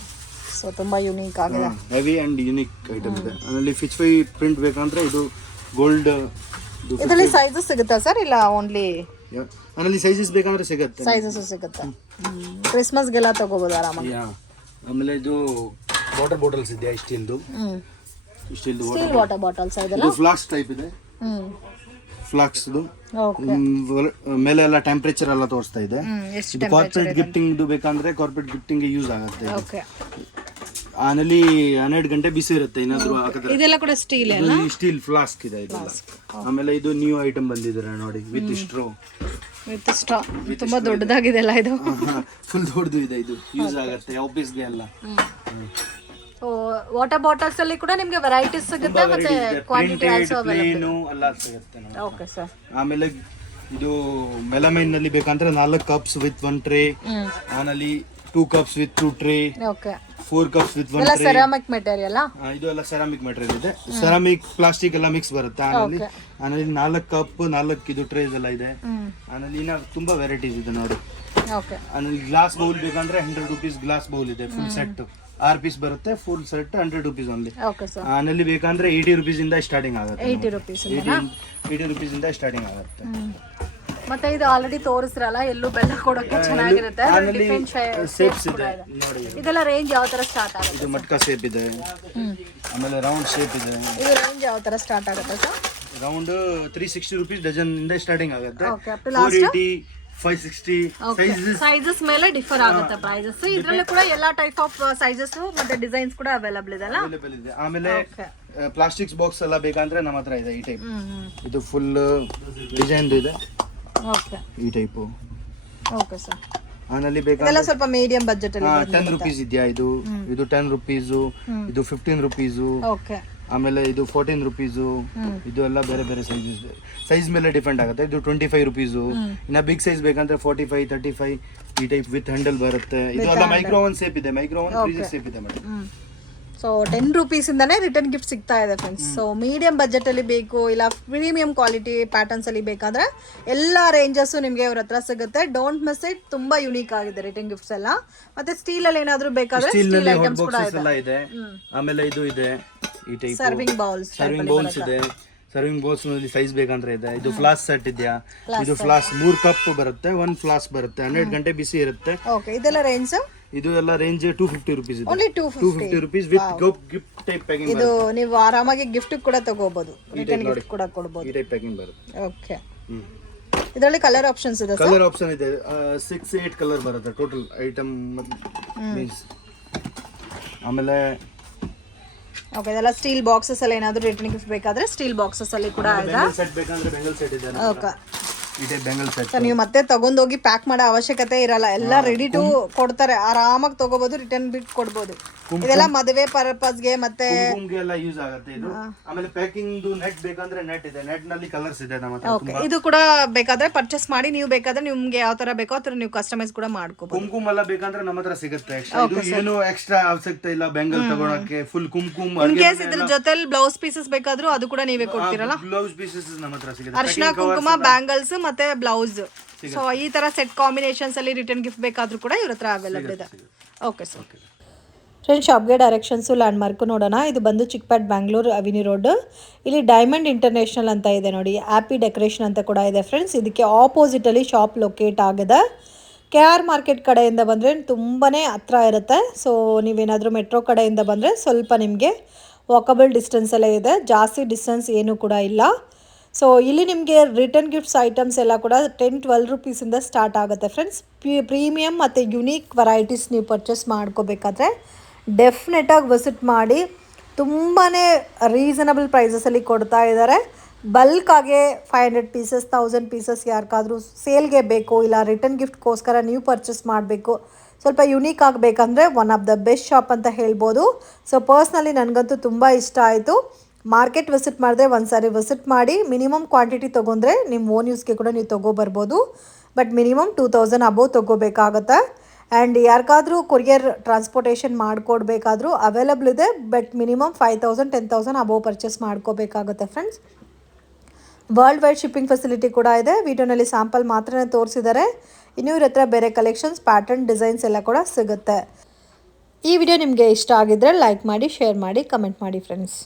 ಸೊ ತುಂಬಾ ಯೂನಿಕ್ ಆಗಿದೆ. ಹೆವಿ ಅಂಡ್ ಯೂನಿಕ್ ಐಟಮ್ ಇದೆ. ಅದರಲ್ಲಿ ಫಿಶ್ ಫ್ರೈ ಪ್ರಿಂಟ್ ಬೇಕಂದ್ರೆ ಇದು ಗೋಲ್ಡ್. ಇದರಲ್ಲಿ ಸೈಜಸ್ ಸಿಗುತ್ತಾ ಸರ್? ಇಲ್ಲ ಓನ್ಲಿ ಅದರಲ್ಲಿ ಸೈಜಸ್ ಬೇಕಂದ್ರೆ ಸಿಗುತ್ತೆ. ಸೈಜಸ್ ಸಿಗುತ್ತೆ. ಕ್ರಿಸ್ಮಸ್ಗೆಲ್ಲ ತಗೋಬಹುದು ಆರಾಮಾಗಿ. ಆಮೇಲೆ ಇದು ವಾಟರ್ ಬಾಟಲ್ಸ್ ಇದೆ. ಸ್ಟೀಲ್ ವಾಟರ್ ಬಾಟಲ್ಸ್ ಇದೆಲ್ಲ. ಇದು ಫ್ಲಾಸ್ಕ್ ಟೈಪ್ ಇದೆ. ಫ್ಲಾಕ್ಸ್ ಮೇಲೆ ಎಲ್ಲ ಟೆಂಪರೇಚರ್ ಎಲ್ಲ ತೋರಿಸ್ತಾ ಇದೆ. ಇದು ಕಾರ್ಪೊರೇಟ್ ಗಿಫ್ಟಿಂಗ್ ಬೇಕಂದ್ರೆ ಕಾರ್ಪೊರೇಟ್ ಗಿಫ್ಟಿಂಗ್ ಯೂಸ್ ಆಗುತ್ತೆ. ಆನಲ್ಲಿ 12 ಗಂಟೆ ಬಿಸಿ ಇರುತ್ತೆ. ಏನಾದ್ರು ಇದೆಲ್ಲ ಕೂಡ ಸ್ಟೀಲ್ ಫ್ಲಾಸ್ಕ್ ಇದೆ ಇದೆಲ್ಲ. ಆಮೇಲೆ ಇದು ನ್ಯೂ ಐಟಮ್ ಬಂದಿದ್ದಾರೆ ನೋಡಿ, ವಿತ್ ಸ್ಟ್ರಾ. ತುಂಬಾ ದೊಡ್ಡದಾಗಿದೆ ಅಲ್ಲ ಇದು. ಫುಲ್ ದೊಡ್ಡದು ಇದೆ. ಇದು ಯೂಸ್ ಆಗುತ್ತೆ ಆಫೀಸ್ಗೆ ಎಲ್ಲ. ವಾಟರ್ ಬಾಟಲ್ಸ್ ಅಲ್ಲಿ ಕೂಡ ನಿಮಗೆ ವೆರೈಟೀಸ್ ಸಿಗುತ್ತೆ ಮತ್ತೆ ಕ್ವಾಂಟಿಟಿ ಆಲ್ಸೋ ಅವೈಲೇಬಲ್ ಎಲ್ಲ ಸಿಗುತ್ತೆ. Okay sir. ಆಮೇಲೆ ಇದು ಮೆಲಮೈನ್ ನಲ್ಲಿ ಬೇಕಂದ್ರೆ 4 ಕಪ್ಸ್ ವಿತ್ 1 ಟ್ರೇ. ಆನಲ್ಲಿ 2 cups with 2 tray. Okay, 4 cups with 1 ಎಲ್ಲ ಟ್ರೇ. Ceramic material. ಇದು ಎಲ್ಲ ಸೆರಾಮಿಕ್ ಮೆಟೀರಿಯಲ್ ಇದೆ. ಸೆರಾಮಿಕ್ ಪ್ಲಾಸ್ಟಿಕ್ ಎಲ್ಲ ಮಿಕ್ಸ್ ಬರುತ್ತೆ. ಆನಲ್ಲಿ 4 ಕಪ್ 4 ಇದು ಟ್ರೇಸ್ ಎಲ್ಲ ಇದೆ. ಆನಲ್ಲಿ ಇನ್ನ ತುಂಬಾ ವೆರೈಟೀಸ್ ಇದೆ ನೋಡಿ. ಓಕೆ, ಆನಲ್ಲಿ ಗ್ಲಾಸ್ ಬೌಲ್ ಬೇಕಂದ್ರೆ 100 ರೂಪೀಸ್ ಗ್ಲಾಸ್ ಬೌಲ್ ಇದೆ. ಫುಲ್ ಸೆಟ್ 6 ಪೀಸ್ ಬರುತ್ತೆ. Full set 100 rupees only. ಆನಲ್ಲಿ ಬೇಕಂದ್ರೆ 80 ರೂಪೀಸ್ ಇಂದ ಸ್ಟಾರ್ಟಿಂಗ್ ಆಗುತ್ತೆ. 80 ರೂಪೀಸ್ ಇಂದ ಸ್ಟಾರ್ಟಿಂಗ್ ಆಗುತ್ತೆ. ಮತ್ತೆ ಇದು ಆಲ್ರೆಡಿ ತೋರಿಸ್ರಲ್ಲ, ಎಲ್ಲೂ ಬೆಲ್ಲ ಕೊಡೋಕೆ ಚೆನ್ನಾಗಿರುತ್ತೆ. ಡಿಫರೆಂಟ್ ಶೇಪ್ಸ್ ಇದೆ ನೋಡಿ. ಇದೆಲ್ಲ ರೇಂಜ್ ಯಾವ ತರ ಸ್ಟಾರ್ಟ್ ಆಗುತ್ತೆ? ಇದು ಮಟ್ಕಾ ಶೇಪ್ ಇದೆ. ಆಮೇಲೆ ರೌಂಡ್ ಶೇಪ್ ಇದೆ. ಇದು ರೇಂಜ್ ಯಾವ ತರ ಸ್ಟಾರ್ಟ್ ಆಗುತ್ತೆ ಸರ್? ರೌಂಡ್ 360 ರೂಪೀಸ್ ಡಜನ್ ಇಂದ ಸ್ಟಾರ್ಟಿಂಗ್ ಆಗುತ್ತೆ. Okay, up to last 480, 560 sizes ಮೇಲೆ ಡಿಫರ್ ಆಗುತ್ತೆ ಪ್ರೈಸಸ್. ಇದರಲ್ಲಿ ಕೂಡ ಎಲ್ಲಾ ಟೈಪ್ ಆಫ್ ಸೈಜಸ್ ಮತ್ತೆ ಡಿಸೈನ್ಸ್ ಕೂಡ ಅವೈಲೇಬಲ್ ಇದೆ ಅಲ್ಲ? ಅವೈಲೇಬಲ್ ಇದೆ. ಆಮೇಲೆ ಪ್ಲಾಸ್ಟಿಕ್ಸ್ ಬಾಕ್ಸ್ ಎಲ್ಲ ಬೇಕಂದ್ರೆ ನಮ್ಮ ಹತ್ರ ಇದೆ ಈ ಟೈಪ್. ಇದು ಫುಲ್ ಡಿಸೈನ್ ಇದೆ. ಓಕೆ, ಈ ಟೈಪ್. Okay sir. ಆನಲ್ಲಿ ಬೇಕಂದ್ರೆ ಇದೆಲ್ಲ ಸ್ವಲ್ಪ ಮೀಡಿಯಂ ಬಜೆಟ್ ಅಲ್ಲಿ 10 ರೂಪೀಸ್ ಇದೆಯಾ. ಇದು 10 ರೂಪೀಸ್. ಇದು 15 ರೂಪೀಸ್. ಓಕೆ, ಆಮೇಲೆ ಇದು 14 ರೂಪೀಸ್. ಇದು ಎಲ್ಲ ಬೇರೆ ಸೈಜ್ ಮೇಲೆ ಡಿಪೆಂಡ್ ಆಗುತ್ತೆ. ಇದು 25 ರೂಪೀಸ್. ಇನ್ನ ಬಿಗ್ ಸೈಜ್ ಬೇಕಂದ್ರೆ 45, 35 ಈ ಟೈಪ್ ವಿತ್ ಹ್ಯಾಂಡಲ್ ಬರುತ್ತೆ. ಇದು ಎಲ್ಲ ಮೈಕ್ರೋ ಓವನ್ ಶೇಪ್ ಇದೆ. ಮೈಕ್ರೋ ಓವನ್ ಫ್ರೀಜರ್ ಶೇಪ್ ಇದೆ ಮೇಡಮ್. ಸೊ 10 ರುಪೀಸಿಂದನೇ ರಿಟರ್ನ್ ಗಿಫ್ಟ್ ಸಿಗ್ತಾ ಇದೆ ಫ್ರೆಂಡ್ಸ್. ಸೊ ಮೀಡಿಯಂ ಬಜೆಟಲ್ಲಿ ಬೇಕು ಇಲ್ಲ ಪ್ರೀಮಿಯಂ ಕ್ವಾಲಿಟಿ ಪ್ಯಾಟರ್ನ್ಸಲ್ಲಿ ಬೇಕಾದರೆ ಎಲ್ಲ ರೇಂಜಸ್ಸು ನಿಮಗೆ ಅವ್ರ ಹತ್ರ ಸಿಗುತ್ತೆ. Don't miss it. ತುಂಬ ಯುನೀಕ್ ಆಗಿದೆ ರಿಟರ್ನ್ ಗಿಫ್ಟ್ಸ್ ಎಲ್ಲ. ಮತ್ತೆ ಸ್ಟೀಲಲ್ಲಿ ಏನಾದರೂ ಬೇಕಾದರೆ ಸ್ಟೀಲ್ ಐಟಮ್ಸ್ ಕೂಡ ಇದೆ. ಆಮೇಲೆ ಇದು ಇದೆ ಈ ಟೈಪ್ ಸರ್ವಿಂಗ್ ಬೌಲ್ಸ್ ಇದೆ. ಸರ್ವಿಂಗ್ ಬೌಲ್ಸ್ ನಲ್ಲಿ ಸೈಜ್ ಬೇಕಂದ್ರೆ ಇದೆ. ಇದು ಫ್ಲಾಸ್ ಸೆಟ್ ಇದೆಯಾ? ಇದು ಫ್ಲಾಸ್ 3 ಕಪ್ ಬರುತ್ತೆ, 1 ಫ್ಲಾಸ್ ಬರುತ್ತೆ, 100 ಗಂಟೆ ಬಿಸಿ ಇರುತ್ತೆ. ಓಕೆ, ಇದೆಲ್ಲ ರೇಂಜ್? ಇದು ಎಲ್ಲ ರೇಂಜ್ 250 rupees ಇದೆ. Only 250 rupees with gift type packing. ಇದು ನೀವು ಆರಾಮಾಗಿ ಗಿಫ್ಟ್ ಕೂಡ ತಗೋಬಹುದು, ರಿಟರ್ನ್ ಗಿಫ್ಟ್ ಕೂಡ ಕೊಡಬಹುದು. ಈ ಟೈಪ್ ಪ್ಯಾಕಿಂಗ್ ಬರುತ್ತೆ. ಓಕೆ, ಇದರಲ್ಲಿ ಕಲರ್ ಆಪ್ಷನ್ಸ್ ಇದೆ. ಕಲರ್ ಆಪ್ಷನ್ ಇದೆ 6-8 ಕಲರ್ ಬರುತ್ತೆ ಟೋಟಲ್ ಐಟಮ್ ಮೀನ್ಸ್. ಆಮೇಲೆ ಓಕೆ, ಇದೆಲ್ಲ ಸ್ಟೀಲ್ ಬಾಕ್ಸಸ್ ಅಲ್ಲಿ ಏನಾದರೂ ರಿಟರ್ನ್ ಗಿಫ್ಟ್ ಬೇಕಾದ್ರೆ ಸ್ಟೀಲ್ ಬಾಕ್ಸಸ್ ಅಲ್ಲಿ ಕೂಡ ಇದೆ. ಸೆಟ್ ಬೇಕಂದ್ರೆ ಬೆಂಗಲ್ ಸೆಟ್ ಇದೆ. ಓಕೆ, ಈ ಟೈಪ್ ಬೆಂಗಲ್ ಸೆಟ್. ನೀವು ಮತ್ತೆ ತಗೊಂಡೋಗಿ ಪ್ಯಾಕ್ ಮಾಡೋ ಅವಶ್ಯಕತೆ ಇರಲ್ಲ, ಎಲ್ಲ ರೆಡಿ ಟು ಕೊಡ್ತಾರೆ. ಆರಾಮಾಗಿ ತಗೋಬಹುದು, ರಿಟರ್ನ್ ಬಿಟ್ ಕೊಡ್ಬೋದು. ಇದೆಲ್ಲ ಮದುವೆ ಪರ್ಪಸ್ಗೆ ಮತ್ತೆ ಕುಂಕುಮ್ಗೆ ಎಲ್ಲ ಯೂಸ್ ಆಗುತ್ತೆ ಇದು. ಆಮೇಲೆ ಪ್ಯಾಕಿಂಗ್ ನೆಟ್ ಬೇಕಂದ್ರೆ ನೆಟ್ ಇದೆ. ನೆಟ್ ನಲ್ಲಿ ಕಲರ್ಸ್ ಇದೆ ನಮ್ಮ ಹತ್ರ. ಓಕೆ, ಇದು ಕೂಡ ಬೇಕಾದ್ರೆ ಪರ್ಚೇಸ್ ಮಾಡಿ, ನೀವು ಬೇಕಾದ್ರೆ ನಿಮ್ಗೆ ಯಾವ ತರ ಬೇಕೋ ಆ ತರ ನೀವು ಕಸ್ಟಮೈಸ್ ಕೂಡ ಮಾಡ್ಕೋಬಹುದು. ಕುಂಕುಮ್ ಎಲ್ಲ ಬೇಕಂದ್ರೆ ನಮ್ಮ ಹತ್ರ ಸಿಗುತ್ತೆ. ಇದು ಏನು ಎಕ್ಸ್ಟ್ರಾ ಅವಶ್ಯಕತೆ ಇಲ್ಲ ಬೆಂಗಲ್ ತಗೊಳಕ್ಕೆ. ಫುಲ್ ಕುಂಕುಮ್ ಇನ್ ಕೇಸ್ ಇದ್ರ ಜೊತೆಲಿ ಬ್ಲೌಸ್ ಪೀಸಸ್ ಬೇಕಾದ್ರೂ ಅದು ಕೂಡ ನೀವೇ ಕೊಡ್ತೀರಲ್ಲ. ಬ್ಲೌಸ್ ಪೀಸಸ್ ನಮ್ಮ ಹತ್ರ ಸಿಗುತ್ತೆ. ಅರ್ಶಿನ ಕುಂಕುಮ, ಬ್ಯಾಂಗಲ್ಸ್ ಮತ್ತೆ ಬ್ಲೌಸ್. ಸೊ ಈ ತರ ಸೆಟ್ ಕಾಂಬಿನೇಷನ್ಸ್ ಅಲ್ಲಿ ರಿಟರ್ನ್ ಗಿಫ್ಟ್ ಬೇಕಾದ್ರೂ ಕೂಡ ಇವ್ರ ಹತ್ರ ಅವೈಲೇಬಲ್ ಇದೆ. Okay sir. ಫ್ರೆಂಡ್ಸ್, ಶಾಪ್ಗೆ ಡೈರೆಕ್ಷನ್ಸು ಲ್ಯಾಂಡ್ ಮಾರ್ಕು ನೋಡೋಣ. ಇದು ಬಂದು ಚಿಕ್ಕಪೇಟ್ ಬ್ಯಾಂಗ್ಳೂರು ಅವಿನಿ ರೋಡ್. ಇಲ್ಲಿ ಡೈಮಂಡ್ ಇಂಟರ್ನ್ಯಾಷನಲ್ ಅಂತ ಇದೆ ನೋಡಿ, ಹ್ಯಾಪಿ ಡೆಕೋರೇಷನ್ ಅಂತ ಕೂಡ ಇದೆ ಫ್ರೆಂಡ್ಸ್. ಇದಕ್ಕೆ ಆಪೋಸಿಟಲ್ಲಿ ಶಾಪ್ ಲೊಕೇಟ್ ಆಗಿದೆ. KR ಮಾರ್ಕೆಟ್ ಕಡೆಯಿಂದ ಬಂದರೆ ತುಂಬಾ ಹತ್ರ ಇರುತ್ತೆ. ಸೊ ನೀವೇನಾದರೂ ಮೆಟ್ರೋ ಕಡೆಯಿಂದ ಬಂದರೆ ಸ್ವಲ್ಪ ನಿಮಗೆ ವಾಕಬಲ್ ಡಿಸ್ಟೆನ್ಸಲ್ಲೇ ಇದೆ, ಜಾಸ್ತಿ ಡಿಸ್ಟೆನ್ಸ್ ಏನೂ ಕೂಡ ಇಲ್ಲ. ಸೊ ಇಲ್ಲಿ ನಿಮಗೆ ರಿಟರ್ನ್ ಗಿಫ್ಟ್ಸ್ ಐಟಮ್ಸ್ ಎಲ್ಲ ಕೂಡ 10-12 ರುಪೀಸಿಂದ ಸ್ಟಾರ್ಟ್ ಆಗುತ್ತೆ ಫ್ರೆಂಡ್ಸ್. ಪ್ರೀಮಿಯಮ್ ಮತ್ತು ಯುನೀಕ್ ವೆರೈಟೀಸ್ ನೀವು ಪರ್ಚೇಸ್ ಮಾಡ್ಕೋಬೇಕಾದ್ರೆ ಡೆಫಿನೆಟಾಗಿ ವಿಸಿಟ್ ಮಾಡಿ. ತುಂಬಾ ರೀಸನಬಲ್ ಪ್ರೈಸಸಲ್ಲಿ ಕೊಡ್ತಾ ಇದ್ದಾರೆ. ಬಲ್ಕಾಗೆ 500 ಪೀಸಸ್ 1000 ಪೀಸಸ್ ಯಾರಿಗಾದರೂ ಸೇಲ್ಗೆ ಬೇಕು ಇಲ್ಲ ರಿಟರ್ನ್ ಗಿಫ್ಟ್ಗೋಸ್ಕರ ನೀವು ಪರ್ಚೇಸ್ ಮಾಡಬೇಕು, ಸ್ವಲ್ಪ ಯುನೀಕ್ ಆಗಬೇಕಂದ್ರೆ one of the best shop ಅಂತ ಹೇಳ್ಬೋದು. ಸೊ ಪರ್ಸ್ನಲಿ ನನಗಂತೂ ತುಂಬ ಇಷ್ಟ ಆಯಿತು. ಮಾರ್ಕೆಟ್ ವಿಸಿಟ್ ಮಾಡಿದ್ರೆ ಒಂದು ಸಾರಿ ವಿಸಿಟ್ ಮಾಡಿ. ಮಿನಿಮಮ್ ಕ್ವಾಂಟಿಟಿ ತೊಗೊಂಡ್ರೆ ನಿಮ್ಮ ಓನ್ ಯೂಸ್ಗೆ ಕೂಡ ನೀವು ತೊಗೊಬರ್ಬೋದು. ಬಟ್ ಮಿನಿಮಮ್ 2000 ಅಬೋವ್ ತೊಗೋಬೇಕಾಗತ್ತೆ. ಆ್ಯಂಡ್ ಯಾರಿಗಾದ್ರೂ ಕೊರಿಯರ್ ಟ್ರಾನ್ಸ್ಪೋರ್ಟೇಷನ್ ಮಾಡಿಕೊಡ್ಬೇಕಾದ್ರೂ ಅವೈಲಬಲ್ ಇದೆ. ಬಟ್ ಮಿನಿಮಮ್ 5000 10,000 ಅಬೋವ್ ಪರ್ಚೇಸ್ ಮಾಡ್ಕೋಬೇಕಾಗುತ್ತೆ friends. World wide shipping facility ಕೂಡ ಇದೆ. ವಿಡಿಯೋನಲ್ಲಿ ಸ್ಯಾಂಪಲ್ ಮಾತ್ರ ತೋರಿಸಿದ್ದಾರೆ. ಇನ್ನೂ ಇವ್ರ ಹತ್ರ ಬೇರೆ ಕಲೆಕ್ಷನ್ಸ್, ಪ್ಯಾಟರ್ನ್, ಡಿಸೈನ್ಸ್ ಎಲ್ಲ ಕೂಡ ಸಿಗುತ್ತೆ. ಈ ವಿಡಿಯೋ ನಿಮಗೆ ಇಷ್ಟ ಆಗಿದ್ದರೆ ಲೈಕ್ ಮಾಡಿ, ಶೇರ್ ಮಾಡಿ, ಕಮೆಂಟ್ ಮಾಡಿ ಫ್ರೆಂಡ್ಸ್.